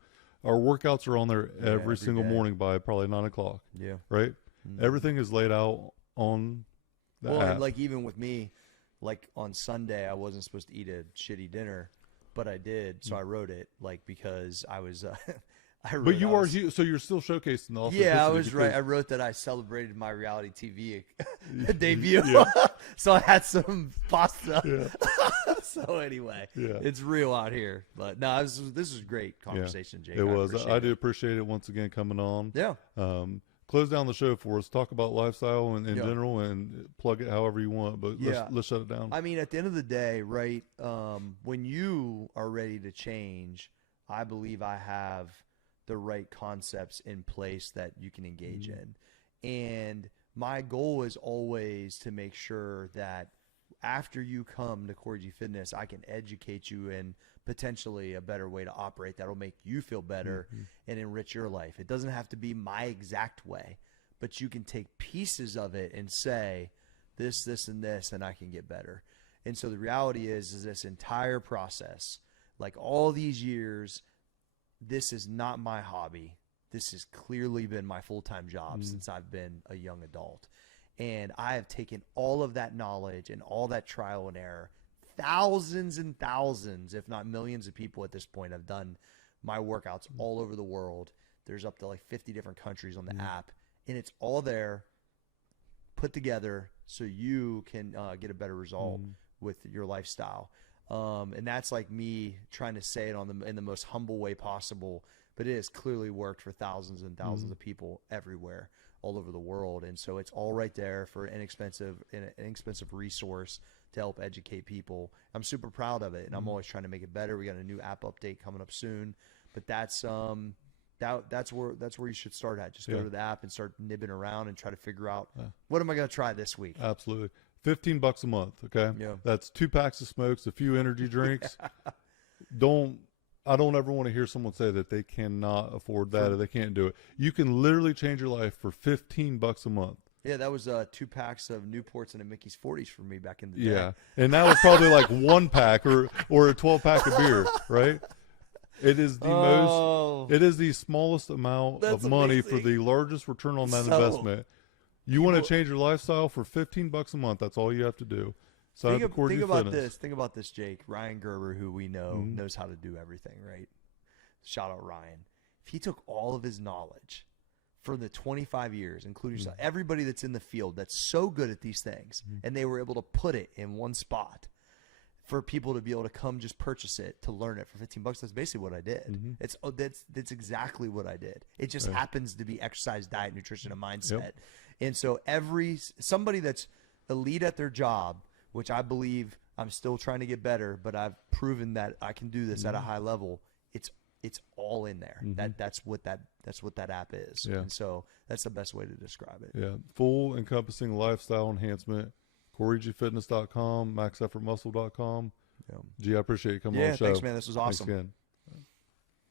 Our workouts are on there every every single day. morning by probably 9 o'clock, Yeah. right? Mhm. Everything is laid out on the Well, app. and like even with me, like on Sunday, I wasn't supposed to eat a shitty dinner, but I did. So I wrote it like because I was. I wrote, But you I was- so you're still showcasing the Yeah, I authenticity was right. I because- wrote that I celebrated my reality TV debut, Yeah. so I had some pasta. Yeah. So anyway, Yeah. it's real out here. But no, this was a great conversation, Jake. It was. appreciate I it. do appreciate it once again coming on. Yeah. Close down the show for us. Talk about lifestyle in Yeah. general and plug it however you want. But Yeah. let's shut it down. I mean, at the end of the day, right, when you are ready to change, I believe I have the right concepts in place that you can engage in. And my goal is always to make sure that after you come to Cory G Fitness, I can educate you in potentially a better way to operate that'll make you feel better and enrich your life. It doesn't have to be my exact way, but you can take pieces of it and say, this, and this, and I can get better. And so the reality is this entire process, like all these years, this is not my hobby. This has clearly been my full-time job since I've been a young adult. And I have taken all of that knowledge and all that trial and error. Thousands and thousands, if not millions of people at this point have done my workouts all over the world. There's up to like 50 different countries on the app. And it's all there, put together so you can get a better result with your lifestyle. And that's like me trying to say it in the most humble way possible, but it has clearly worked for thousands and thousands of people everywhere, all over the world. And so it's all right there for an inexpensive resource to help educate people. I'm super proud of it, and I'm always trying to make it better. We got a new app update coming up soon, but that's where you should start at. Just go to the app and start nibbing around and try to figure out what am I going to try this week. Absolutely. $15 a month. Okay. Yeah. That's 2 packs of smokes, a few energy drinks. I don't ever want to hear someone say that they cannot afford that or they can't do it. You can literally change your life for $15 a month. Yeah, that was 2 packs of Newports and a Mickey's 40s for me back in the day. Yeah. And that was probably like 1 pack or a 12 pack of beer, right? It is the it is the smallest amount That's of money amazing. for the largest return on that So, investment. You want to change your lifestyle for $15 a month. That's all you have to do. Sign up for Cory G Think about Fitness. this. Think about this, Jake. Ryan Gerber, who we know, knows how to do everything, right? Shout out Ryan. If he took all of his knowledge for the 25 years, including yourself, everybody that's in the field that's so good at these things, and they were able to put it in one spot for people to be able to come just purchase it to learn it for $15, that's basically what I did. That's exactly what I did. It just happens to be exercise, diet, nutrition, and mindset. And so somebody that's elite at their job, which I believe I'm still trying to get better, but I've proven that I can do this at a high level. It's all in there. That's what that app is. Yeah. And so that's the best way to describe it. Yeah. Full encompassing lifestyle enhancement. CoryGFitness.com, MaxEffortMuscle.com. Yeah. G, I appreciate you coming on the show. Thanks, man. This was awesome. Thanks again.